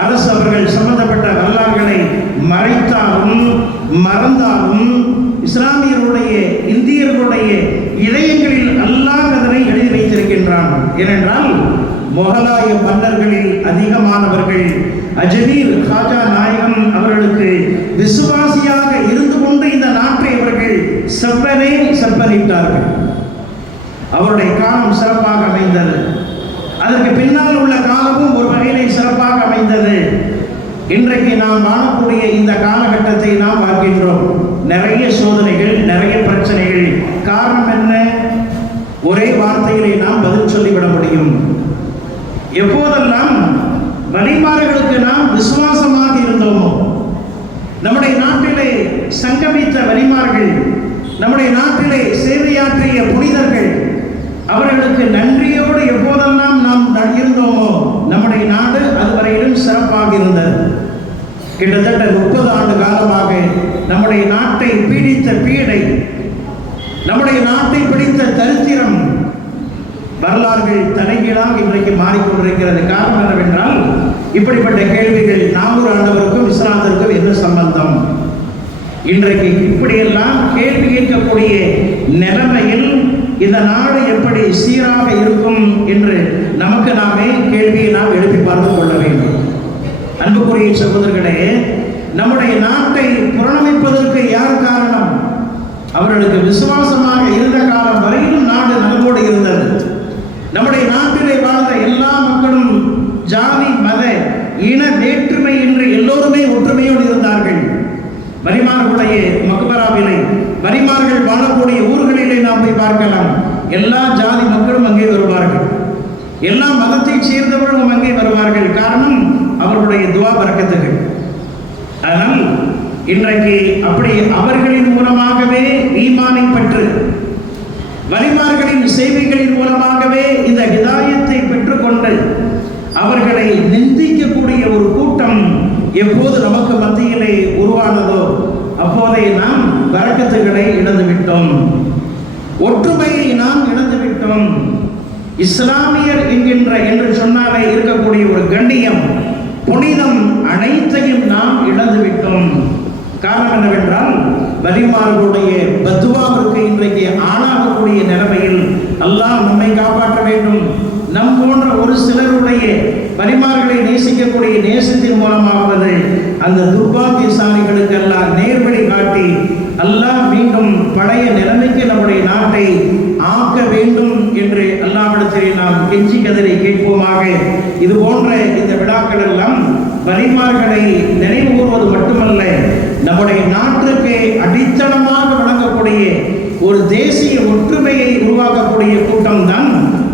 அரசு அவர்கள் சம்பந்தப்பட்ட வரலாறுகளை மறைத்தாலும் மறந்தாலும் இஸ்லாமியர்களுடைய, இந்தியர்களுடைய இதயங்களில் அல்லாஹ் அதனை எழுதி வைத்திருக்கின்றான். ஏனென்றால் முகலாய மன்னர்களில் அதிகமானவர்கள் அஜ்மீர் காஜா நாயகம் அவர்களுக்கு விசுவாசியாக இருந்து கொண்டு இந்த நாட்டை அவர்கள் செப்பனிட்டார்கள். அவருடைய காலம் சிறப்பாக அமைந்தது. அதற்கு பின்னால் உள்ள காலமும் ஒரு வகையிலே சிறப்பாக அமைந்தது. இன்றைக்கு நாம் வாழக்கூடிய இந்த காலகட்டத்தை நாம் பார்க்கின்றோம். நிறைய சோதனைகள், நிறைய பிரச்சனைகள். காரணம் என்ன? ஒரே வார்த்தையிலே நாம் பதில் சொல்லிவிட முடியும். எப்போதெல்லாம் வலிமார்களுக்கு நாம் விசுவாசமாக இருந்தோமோ, நம்முடைய நாட்டிலே சங்கமித்த வலிமார்கள், நம்முடைய நாட்டிலே சேவையாற்றிய புனிதர்கள், அவர்களுக்கு நன்றியோடு எப்போதெல்லாம் நாம் இருந்தோமோ, நம்முடைய நாடு அதுவரையிலும் சிறப்பாக இருந்தது. கிட்டத்தட்ட 30 ஆண்டு காலமாக நம்முடைய நாட்டை பீடித்த பீடை, நம்முடைய நாட்டை பிடித்த தரித்திரம், வரலாறுகள் தலைகீழாக இன்றைக்கு மாறிக்கொண்டிருக்கிறது. காரணம் என்னவென்றால், இப்படிப்பட்ட கேள்விகள் நாகூர் ஆண்டவருக்கும் இஸ்லாத்திற்கும் என்ன சம்பந்தம்? இன்றைக்கு இப்படியெல்லாம் கேள்வி கேட்கக்கூடிய நிலைமையில் இந்த நாடு எப்படி சீராக இருக்கும் என்று நமக்கு நாமே கேள்வியை நாம் எழுப்பி பார்த்து கொள்ள வேண்டும். அன்புக்குரிய சகோதரர்களே, நம்முடைய நாட்டை புறணமைப்பதற்கு யார் காரணம்? அவர்களுக்கு விசுவாசமாக இருந்த காலம் வரையிலும் நாடு நலவோடு இருந்தது. நம்முடைய நாட்டிலே வாழ்ந்த எல்லா மக்களும் ஜாதி, மத, இன வேற்றுமை என்று எல்லோருமே ஒற்றுமையோடு இருந்தார்கள். வலிமார்களுடைய மக்பராவிலே, வலிமார்கள் வாழக்கூடிய ஊர்களிலே நாம் போய் பார்க்கலாம். எல்லா ஜாதி மக்களும் அங்கே வருவார்கள், எல்லா மதத்தை சேர்ந்தவர்களும் அங்கே வருவார்கள். காரணம், அவர்களுடைய துவா பரக்கத்துகள். ஆனால் இன்றைக்கு அப்படி அவர்களின் மூலமாகவே ஈமானை பெற்று, வலிமார்களின் சேவைகளின் மூலமாகவே இந்த ஹிதாயத்தை பெற்றுக்கொண்டு அவர்களை நிந்திக்கக்கூடிய ஒரு கூட்டம் எப்போது நமக்கு மத்தியிலே உருவானதோ அப்போதே நாம் பரக்கத்துகளை இழந்துவிட்டோம், ஒற்றுமையை நாம் இழந்துவிட்டோம். இஸ்லாமியர் என்கின்ற என்று சொன்னாலே இருக்கக்கூடிய ஒரு கண்ணியம், புனிதம் அனைத்தையும் நாம் இழந்துவிட்டோம். காரணம் என்னவென்றால், வலிமார்களுடைய பத்துவாவிற்கு இன்றைக்கு ஆளாகக்கூடிய நிலைமையில் அல்லாஹ் நம்மை காப்பாற்ற வேண்டும். நம் போன்ற ஒரு சிலருடைய வலிமார்களை நேசிக்கக்கூடிய நேசத்தின் மூலமாவது அந்த துர்பாகியசாலிகளுக்கெல்லாம் நேர்வழி காட்டி அல்லாஹ் மீண்டும் பழைய நிலைமைக்கு நம்முடைய நாட்டை ஆக்க வேண்டும் என்று கெஞ்சி கதரை கேட்போமாக. இது போன்ற இந்த விழாக்கள் எல்லாம் வலிமார்களை நினைவு கூறுவது மட்டுமல்ல, நம்முடைய நாட்டிற்கு அடித்தளமாக வழங்கக்கூடிய ஒரு தேசிய ஒற்றுமையை உருவாக்கக்கூடிய கூட்டம் தான்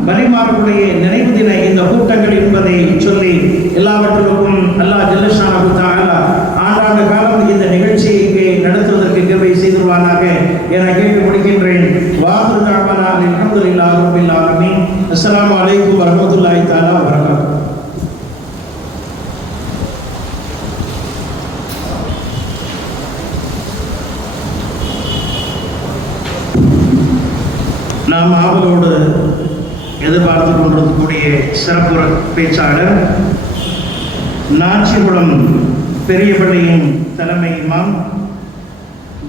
வலிமார்களுடைய நினைவு தின இந்த கூட்டங்கள் என்பதை சொல்லி எல்லாவற்றிற்கும் அல்லாஹ் ஜல்லஷானஹு தஆலா ஆண்டாண்டு காலம் இந்த நிகழ்ச்சியை இங்கே நடத்துவதற்கு கிருபை செய்துள்ளானாக என கேட்டு முடிக்கின்றேன். வாஹிரு தஅவானா அல்ஹம்துலில்லாஹி ரப்பில் ஆலமீன். அஸ்ஸலாமு அலைக்கும் வரஹ்மத்துல்லாஹி தஆலா வபரகாத்துஹு. நாம் ஆவலோடு எதிர்பார்த்து கொண்டிருக்கக்கூடிய சிறப்பு பேச்சாளர் நாச்சிகுளம் பெரிய பள்ளியின் தலைமை இமாம்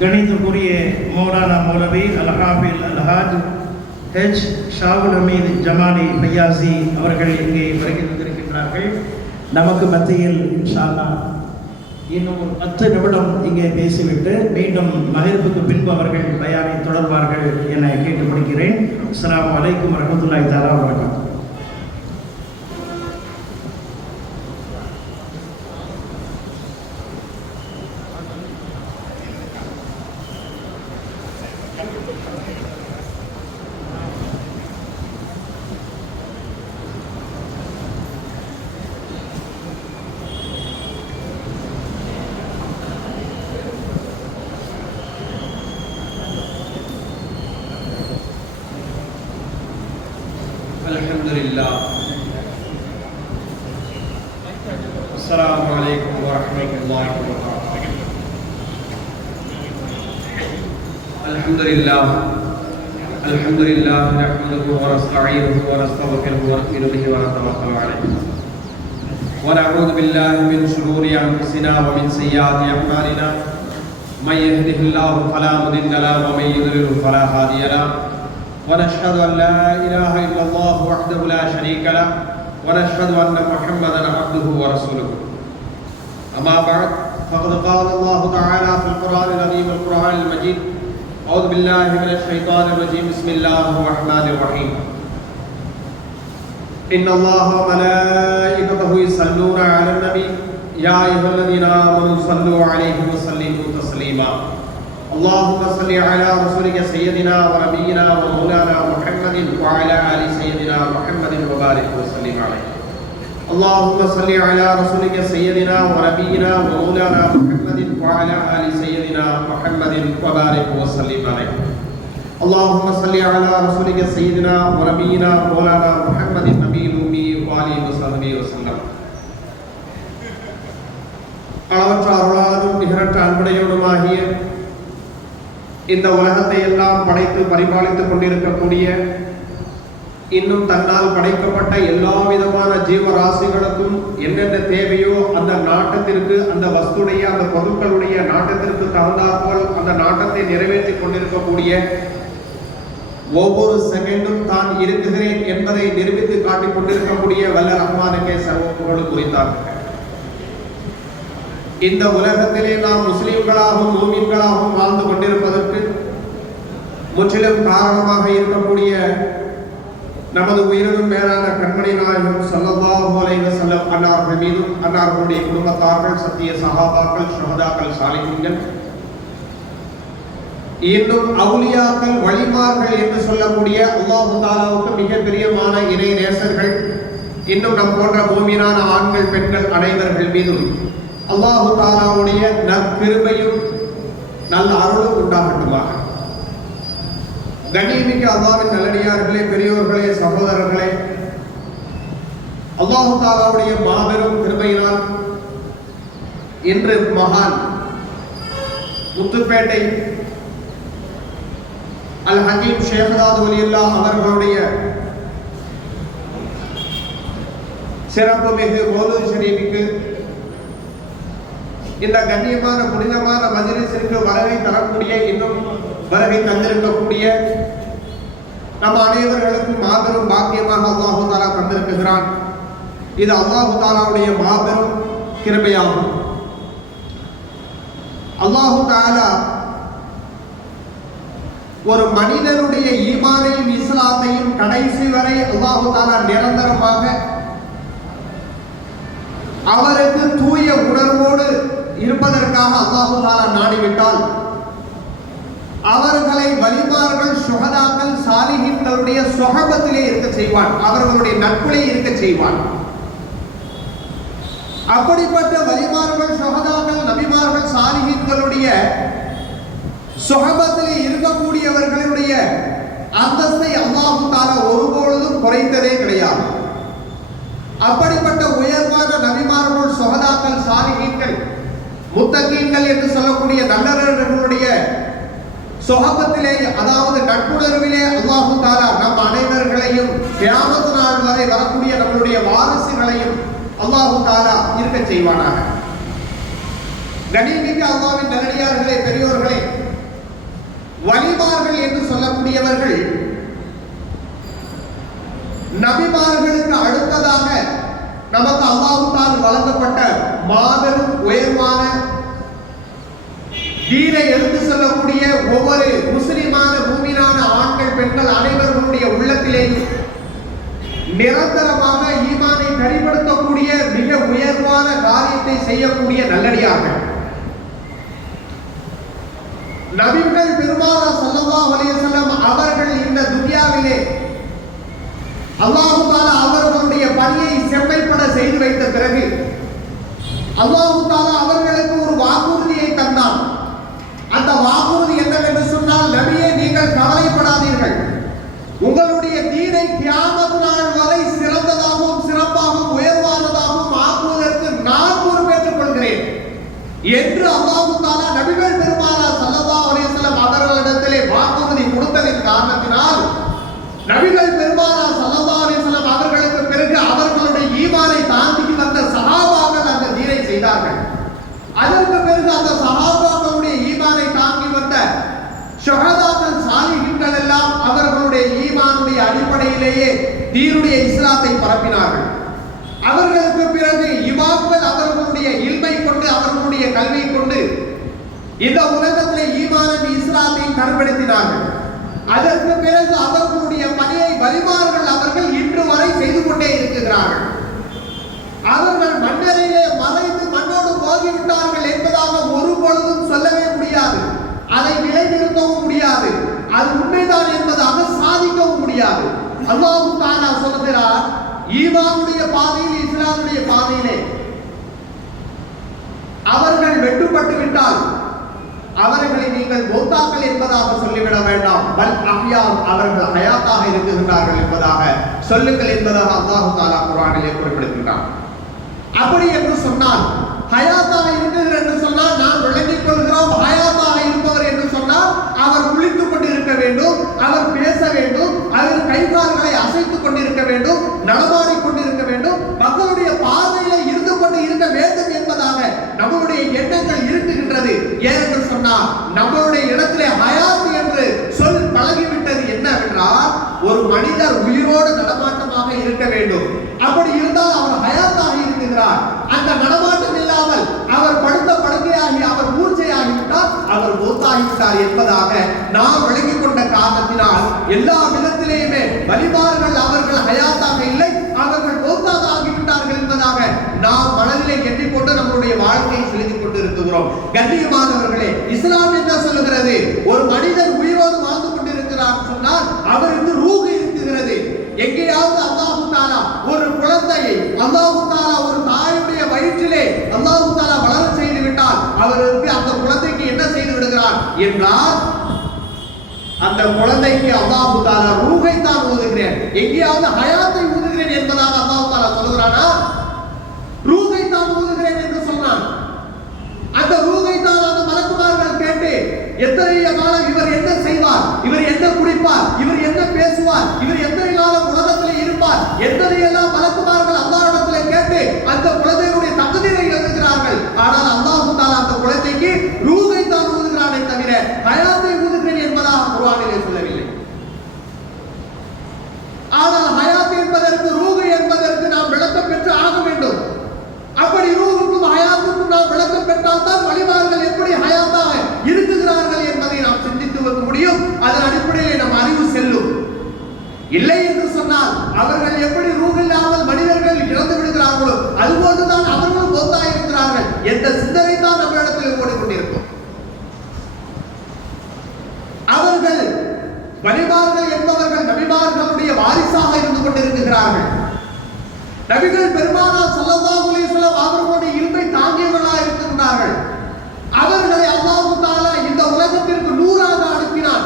கணிதக்குரிய மௌலானா மௌலவி அல்ஹாபில் அல்ஹாஜ் ஹெச் ஷாவுல் ஹமீத் ஜமாலி பையாசி அவர்கள் இங்கே வருகை தந்திருக்கின்றார்கள். நமக்கு மத்தியில் இன்ஷா அல்லாஹ் இன்னும் ஒரு 10 நிமிடம் இங்கே பேசிவிட்டு மீண்டும் மகிழ்வுக்கு பின்பு அவர்கள் பயானை தொடர்வார்கள் என கேட்டு முடிக்கிறேன். அஸ்ஸலாமு அலைக்கும் வரஹ்மத்துல்லாஹி தஆலா வபரகாத்துஹு. அல்ஹம்துலில்லாஹ். அஸ்ஸலாமு அலைக்கும் வரஹ்மத்துல்லாஹி வபரகாத்துஹு. அல்ஹம்துலில்லாஹ் அல்ஹம்துலில்லாஹ் நஹ்மதுஹு வ நஸ்தஈனுஹு வ நஸ்தக்ஃபிருஹு வ நு'மினு பிஹி வ நதவக்கலு அலைஹி வ நஅஊது பில்லாஹி மின் ஷுரூரி அன்ஃபுஸினா வ மின் ஸய்யிஆத்தி அஅமாலினா மன் யஹ்திஹில்லாஹு ஃபலா முதில்ல லஹு வ மன் யுضلل ஃபலா ஹாதிய லஹு ونشهد أن لا إله إلا الله وحده لا شريك له ونشهد أن محمدا عبده ورسوله. أما بعد فقد قال الله تعالى في القرآن العظيم القرآن المجيد أعوذ بالله من الشيطان الرجيم بسم الله الرحمن الرحيم إن الله وملائكته يصلون على النبي يا أيها الذين آمنوا صلوا عليه وسلموا تسليما. اللهم صل على رسولك سيدنا ونبينا ومولانا محمد وعلى آل سيدنا محمد وبارك وسلم عليه. اللهم صل على رسولك سيدنا ونبينا ومولانا محمد وعلى آل سيدنا محمد وبارك وسلم عليه. اللهم صل على رسولك سيدنا ونبينا ومولانا محمد النبي الأمي وآله وصحبه وسلم. அளவற்ற அருளாளரும் நிகரற்ற அன்புடையோடுமாகிய இந்த உலகத்தை எல்லாம் படைத்து பரிபாலித்துக் கொண்டிருக்கக்கூடிய, இன்னும் தன்னால் படைக்கப்பட்ட எல்லா விதமான ஜீவராசிகளுக்கும் என்னென்ன தேவையோ அந்த நாட்டத்திற்கு, அந்த வஸ்துடைய, அந்த பொருட்களுடைய நாட்டத்திற்கு தகுந்தாற்போல் அந்த நாட்டத்தை நிறைவேற்றிக் கொண்டிருக்கக்கூடிய, ஒவ்வொரு செகண்டும் தான் இருக்குகிறேன் என்பதை நிரூபித்து காட்டிக் கொண்டிருக்கக்கூடிய வல்ல ரஹ்மானுக்கே சர்வ புகழ் குறித்தார்கள். இந்த உலகத்திலே நாம் முஸ்லிம்களாகவும் மூமின்களாகவும் வாழ்ந்து கொண்டிருப்பதற்கு முற்றிலும் காரணமாக இருக்கக்கூடிய நமது உயிரினும் மேலான கண்மணி நாயகம் ஸல்லல்லாஹு அலைஹி வஸல்லம் அன்னார்கள் மீதும் அன்னார்களுடைய குடும்பத்தார்கள், சத்திய சஹாபாக்கள், ஷுஹதாக்கள், சாலிஹீன்கள், இன்னும் அவுலியாக்கள், வலிமார்கள் என்று சொல்லக்கூடிய அல்லாஹ் தஆலாவுக்கு மிக பிரியமான இறை நேசர்கள், இன்னும் நம் போன்ற மூமினான ஆண்கள், பெண்கள் அனைவர்கள் மீதும் அல்லாஹ் தஆலாவுடைய நற்கிருபையும் நல்ல அருளும் உண்டாகட்டுமாக. கண்ணியமிக்க அல்லாஹ்வின் நல்லடியார்களே, பெரியோர்களே, சகோதரர்களே, அல்லாஹ் தஆலாவுடைய மாபெரும் கிருபையினால் இன்று மகான் முத்துப்பேட்டை அல் ஹக்கீம் ஷேக்தாத் வலியுல்லாஹ் அவர்களுடைய சிறப்பு மிகு மௌலூத் ஷரீஃபுக்கு, இந்த கண்ணியமான புனிதமான மஜ்லிஸிற்கு வருகை தரக்கூடிய, இன்னும் வருகை தந்திருக்கக்கூடிய நம் அனைவர்களுக்கும் மாபெரும் பாக்கியமாக அல்லாஹு தஆலா தந்திருக்கிறான். இது அல்லாஹு தஆலாவுடைய மாபெரும் கிருபையாகும். அல்லாஹு தஆலா ஒரு மனிதனுடைய ஈமானையும் இஸ்லாத்தையும் கடைசி வரை அல்லாஹ் தஆலா நிரந்தரமாக அவருக்கு தூய உணர்வோடு இருப்பதற்காக அல்லாஹ் தஆலா நாடிவிட்டால் அவர்களை வலிமார்கள், சுஹதாக்கள், சாலிஹீன்களுடைய சுஹபத்திலே இருக்க செய்வான், அவர்களுடைய நட்பிலே இருக்க செய்வான். அப்படிப்பட்ட வலிமார்கள், சுஹதாக்கள், நபிமார்கள், சாலிஹீன்களுடைய சுஹபத்திலே இருக்கக்கூடியவர்களுடைய அந்தஸ்தை அல்லாஹ் தஆலா ஒருபொழுதும் குறைத்ததே கிடையாது. அப்படிப்பட்ட உயர்வான நபிமார்கள், சுஹதாக்கள், சாலிஹீன்கள், முத்தகீன்கள் என்று சொல்லக்கூடிய நல்லவர்களுடைய சுஹபத்திலே, அதாவது நட்புணர்விலே அல்லாஹ் தஆலா நம் அனைவர்களையும் கியாமத் நாள் வரை வரக்கூடிய நம்மளுடைய வாரிசுகளையும் அல்லாஹ் தஆலா இருக்க செய்வானாக. கண்ணியமிக்க அல்லாஹ்வின் நல்லடியார்களே, பெரியோர்களே, வலிமார்கள் என்று சொல்லக்கூடியவர்கள் நபிமார்களுக்கு அடுத்ததாக நமக்கு அல்லாஹ் தஆலா வழங்கப்பட்ட மாபெரும் உயர்வான தீனை எடுத்து சொல்லக்கூடிய ஒவ்வொரு முஸ்லிமான மூமினான ஆண்கள், பெண்கள் அனைவர்களுடைய உள்ளத்திலேயும் நிரந்தரமாக ஈமானை கரிப்படுத்தக்கூடிய மிக உயர்வான காரியத்தை செய்யக்கூடிய நல்லடியார்கள் நபிகள் பெருமானார் ஸல்லல்லாஹு அலைஹி வஸல்லம் அவர்கள் இந்த துன்யாவிலே அல்லாஹ் தஆலா அவர்களுடைய பணியை செம்மைப்பட செய்து வைத்த பிறகு அல்லாஹ் தஆலா அவர்களுக்கு ஒரு வாக்குறுதியை தந்தான். அந்த வாக்குறுதி என்னவென்று சொன்னால், நபியே, நீங்கள் கவலைப்படாதீர்கள், உங்களுடைய தீனை கியாமத் நாள் வரை சிறந்ததாகவும் சிறப்பாகவும் உயர்வானதாகவும் ஆக்குவதற்கு நான் பொறுப்பேற்றுக் கொள்கிறேன் என்று அல்லாஹ் தஆலா நபிகள் பெருமானார் ஸல்லல்லாஹு அலைஹி வஸல்லம் அவர்களிடத்திலே வாக்குறுதி கொடுத்ததின் காரணத்தினால் நபிகள் பெருமானார் ஸல்லல்லாஹு அலைஹி வஸல்லம் அவர்களுக்கு பிறகு அவர்களுடைய ஈமானை தாண்டி வந்த சஹாபாக்கள் அந்த தீனை செய்தார்கள். அதற்கு பிறகு அந்த சஹாபாக்களுடைய ஈமானை தாங்கி வந்த ஷுஹதாக்கள், சாலிஹீன்கள் எல்லாம் அவர்களுடைய ஈமானுடைய அடிப்படையிலேயே தீனுடைய இஸ்லாத்தை பரப்பினார்கள். அவர்களுக்கு பிறகு இமாம்கள் அவர்களுடைய இல்மை கொண்டு, அவர்களுடைய கல்வியை கொண்டு இந்த உலகத்திலே ஈமானின் இஸ்லாத்தை கருப்படுத்தினார்கள். அதற்கு பிறகு அவர்களுடைய பணியை வலிமார்கள் அவர்கள் இன்று வரை செய்து கொண்டே இருக்கிறார்கள். அவர்கள் மண்ணறையிலே மறைந்து மண்ணோடு போகிவிட்டார்கள் என்பதாக ஒரு பொழுதும் சொல்லவே முடியாது. அதை நிலைநிறுத்தவும் முடியாது. அது உண்மைதான் என்பதாக சாதிக்கவும் முடியாது. அல்லாஹ் தஆலா சொல்கிறார், ஈமானுடைய பாதையில், இஸ்லாமுடைய பாதையிலே அவர்கள் வெட்டுப்பட்டு விட்டால் அவர்களை நீங்கள் மௌத்தாக்கள் என்பதாக சொல்லிவிட வேண்டாம். பல் அஹ்யா, அவர்கள் ஹயாத்தாக இருக்குகிறார்கள் என்பதாக சொல்லுங்கள் என்பதாக அல்லாஹ் தஆலா குர்ஆனிலே குறிப்பிடுகிறார். அப்படி என்று சொன்னால், ஹயாத்தாக இருக்கிறார் என்று சொன்னால் நாம் விளங்கிக் கொள்கிறோம். ஹயாத்தாக இருப்பவர் என்று சொன்னால் அவர் குளித்துக் கொண்டிருக்க வேண்டும், அவர் பேச வேண்டும், அவர் கை கால்களை அசைத்துக் கொண்டிருக்க வேண்டும், நடமாடிக் கொண்டிருக்க வேண்டும், மக்களுடைய பார்வையில இருந்து கொண்டு இருக்க வேண்டும் என்பதாக நம்மளுடைய எண்ணங்கள் இருக்குகின்றது. ஏனென்று சொன்னால் நம்மளுடைய இடத்திலே ஹயாத் என்று சொல் பழகிவிட்டது. என்னவென்றால், ஒரு மனிதர் உயிரோடு நடமாட்டமாக இருக்க வேண்டும். அப்படி இருந்தால் அவர் ஹயாத்தாக இருக்கிறார். அந்த நடமாட்டம் இல்லாமல் அவர் படுத்த படுக்கையாகி அவர் மூர்ச்சையாகிவிட்டால் அவர் மௌத்தாகிவிட்டார் என்பதாக நாம் விளங்கிக் கொண்ட காரணத்தினால் எல்லா விதத்திலேயுமே வலிமார்கள் அவர்கள் ஹயாத்தாக இல்லை, அவர்கள் மௌத்தாக ஆகிவிட்டார்கள் என்பதாக நாம் மனதிலே எண்ணிக்கொண்டு நம்முடைய வாழ்க்கையை செலுத்திக் கொண்டு இருக்கிறோம். கண்ணியமானவர்களே, இஸ்லாம் என்ன சொல்லுகிறது? ஒரு மனிதன் உயிரோடு வாழ்ந்து கொண்டிருக்கிறார் சொன்னால் அவருக்கு ரூஹ் இருக்கிறது. எங்கேயாவது அல்லாஹ் தஆலா ஒரு குழந்தையை, அல்லாஹ் தஆலா ஒரு தாயுடைய வயிற்றிலே அல்லாஹ் தஆலா வளர செய்து விட்டால் அவருக்கு அந்த குழந்தைக்கு என்ன செய்து விடுகிறார் என்றால், அந்த குழந்தைக்கு அல்லாஹ் தஆலா ரூஹை தான் ஊதுகிறேன், எங்கேயாவது ஹயாத்தை ஊதுகிறேன் என்பதாக அல்லாஹ் தஆலா சொல்கிறானா? ரூஹை தான் ஊதுகிறேன் என்று சொன்னான். அந்த ரூஹை தான் அந்த மலக்குமார்கள் கேட்டு எத்தனை காலம் இவர் என்ன செய்வார், இவர் என்ன குடிப்பார், இவர் என்ன பேசுவார், இவர் எத்தனை காலம் உலகத்திலே இருப்பார், எத்தனை எல்லாம் மலக்குமார்கள் அல்லாஹ்விடத்திலே கேட்டு அந்த குழந்தையுடைய தகுதியை எழுதுகிறார்கள். ஆனால் அல்லாஹ் தஆலா அந்த குழந்தைக்கு ரூஹை தான் ஊதுகிறானே தவிர ஹயாத்தை ஊதுகிறேன் என்பதாக குர்ஆனிலே சொல்லவில்லை. ஆனால் ஹயாத் என்பதற்கு, ரூஹ் என்பதற்கு நாம் விளக்கம் பெற்று ஆக வேண்டும். அப்படி ரூஹுக்கும் ஹயாத்துக்கும் நாம் விளக்கம் பெற்றால் தான் வலிமார்கள் எப்படி ஹயாத்தாக இருக்கிறார்கள் என்பதை நாம் சிந்தித்து வைக்க முடியும். அதன் அடிப்படையில் நம் அறிவு செல்லும். இல்லை என்று சொன்னால் அவர்கள் எப்படி ரூஹில்லாமல் மனிதர்கள் இறந்து விடுகிறார்களோ அதுபோன்றுதான் அவர்களும் மௌத்தாக இருக்கிறார்கள் என்ற சிந்தனை தான் நம்மிடத்தில் ஓடிக்கொண்டிருக்கும். அவர்கள் வலிமார்கள் என்பவர்கள் நபிமார்களுடைய வாரிசாக இருந்து கொண்டிருக்கிறார்கள். நபிகள் பெருமானார் ஸல்லல்லாஹு அலைஹி வஸல்லம் அவர்களுடைய இல்மை தாங்கியவர்களாக இருக்கின்றார்கள். அவர்களை அல்லாஹ் தஆலா இந்த உலகத்திற்கு நூறாக அனுப்பினார்.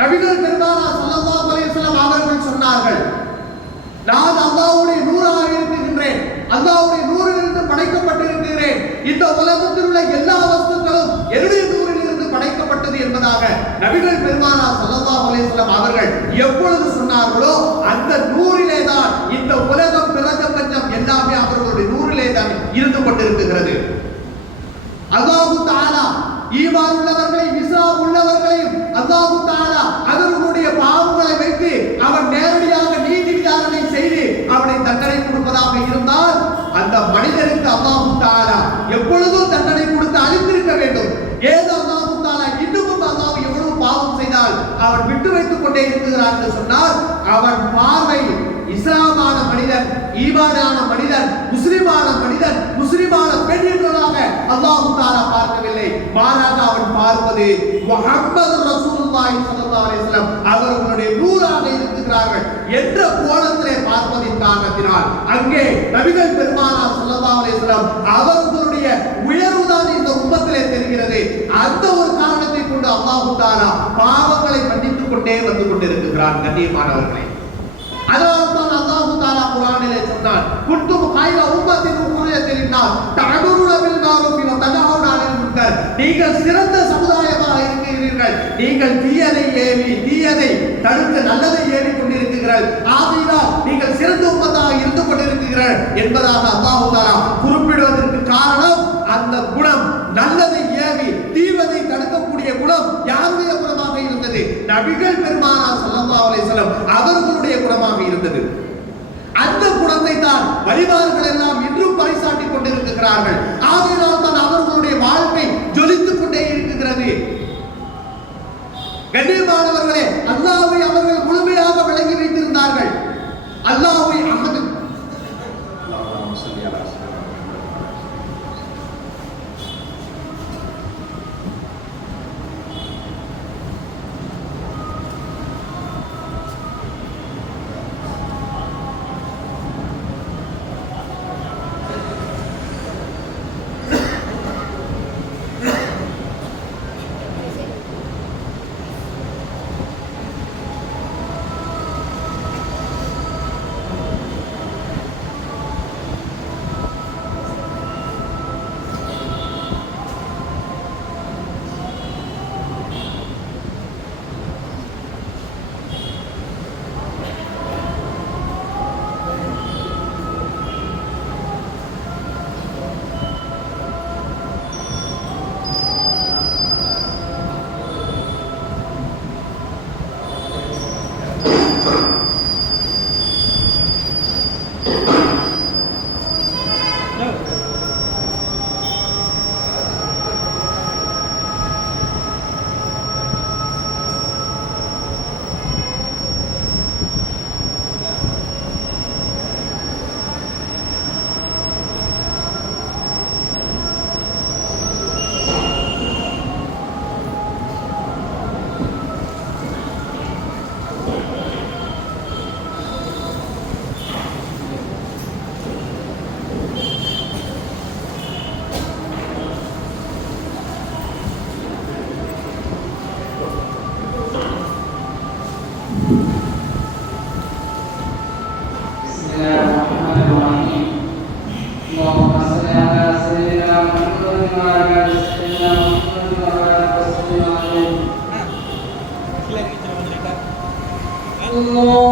நபிகள் பெருமானார் ஸல்லல்லாஹு அலைஹி வஸல்லம் அவர்கள் சொன்னார்கள், நான் அல்லாஹ்வுடைய நூறாக இருக்கின்றேன், அல்லாஹ்வுடைய நூறிலிருந்து படைக்கப்பட்டிருக்கிறேன். இந்த உலகத்தில் உள்ள எல்லா வஸ்துக்களும் என்னுடைய நூறிலிருந்து படைக்கப்பட்டது என்பதாக நபிகள் பெருமானார் ஸல்லல்லாஹு அலைஹி வஸல்லம் அவர்கள் எப்பொழுது சொன்னார்களோ அந்த நூறிலே தான் இந்த உலகம் பிரபஞ்சம் எல்லாமே அவர்களுடைய நூறிலே தான் இருந்து கொண்டிருக்கிறது. அல்லாஹ் தஆலா ஈமான் உள்ளவர்களையும் இஸ்லாம் உள்ளவர்களையும் அல்லாஹ் தஆலா அவர்களுடைய பாவங்களை வைத்து அவன் நேரடியாக நீதி விசாரணை செய்து அவனை தண்டனை கொடுப்பதாக இருந்தால் அந்த மனிதனுக்கு அல்லாஹ் தஆலா எப்பொழுதும் தண்டனை கொடுத்து அழித்திருக்க வேண்டும். ஏதோ அல்லாஹ் தஆலா இன்னும் அல்லாஹ் எவ்வளவு பாவம் செய்தால் அவன் விட்டு வைத்துக் கொண்டே இருக்கிறான் என்று சொன்னால் அவன் பார்வை இஸ்லாமான மனிதன், ஈமானான மனிதன், முஸ்லிமான மனிதன், முஸ்லிமான பெண் என்பதாக அல்லாஹ் தஆலா பார்க்கவில்லை. மாறாக அவன் பார்ப்பது முஹம்மது ரசூலுல்லாஹி ஸல்லல்லாஹு அலைஹி வஸல்லம் அவர்களுடைய நூறாக இருக்கிறார்கள் என்ற கோணத்திலே பார்ப்பதின் காரணத்தினால் அங்கே நபிகள் பெருமானார் ஸல்லல்லாஹு அலைஹி வஸல்லம் அவர்களுடைய உயர்வுதான் இந்த உம்மத்திலே தெரிகிறது. அந்த ஒரு காரணத்தை கொண்டு அல்லாஹ் தஆலா பாவங்களை மன்னித்துக் கொண்டே வந்து கொண்டிருக்கிறான். கண்ணியமானவர்களே, அதனால்தான் அல்லாஹ் தஆலா குர்ஆனிலே சொன்னான், குன்தும் கைர உம்மத்தின் உக்ரியத்தில் லின்னாஸ் தஅமுருன பில் மஅரூஃபி வ தன்ஹவுன அனில் முன்கர். நீங்கள் சிறந்த சமுதாயமாக இருக்கிறீர்கள், நீங்கள் தீயதை ஏவி தீயதை தடுத்து நல்லதை ஏவி கொண்டிருக்கிறீர்கள், ஆகையால் நீங்கள் சிறந்த உம்மத்தாக இருந்து கொண்டிருக்கிறீர்கள் என்பதாக அல்லாஹ் தஆலா குறிப்பிடுவதற்கு காரணம் அந்த குணம், நல்லதை ஏவி தீவதை தடுக்கக்கூடிய குணம் யாருடைய குணமாக இருந்தது? நபிகள் பெருமானார் ஸல்லல்லாஹு அலைஹி வஸல்லம் அவர்களுடைய குணமாக இருந்தது. அந்த குணத்தை தான் வலிமார்கள் எல்லாம் இன்றும் பறைசாட்டிக் கொண்டிருக்கிறார்கள். ஆகையால் தான் அவர்களுடைய வாழ்க்கை ஜொலித்துக் கொண்டே இருக்கிறது. கண்ணியமானவர்களே, அல்லாஹ்வை அவர்கள் முழுமையாக விளங்கி வைத்திருந்தார்கள். அல்லாஹ்வை அஹத் Allah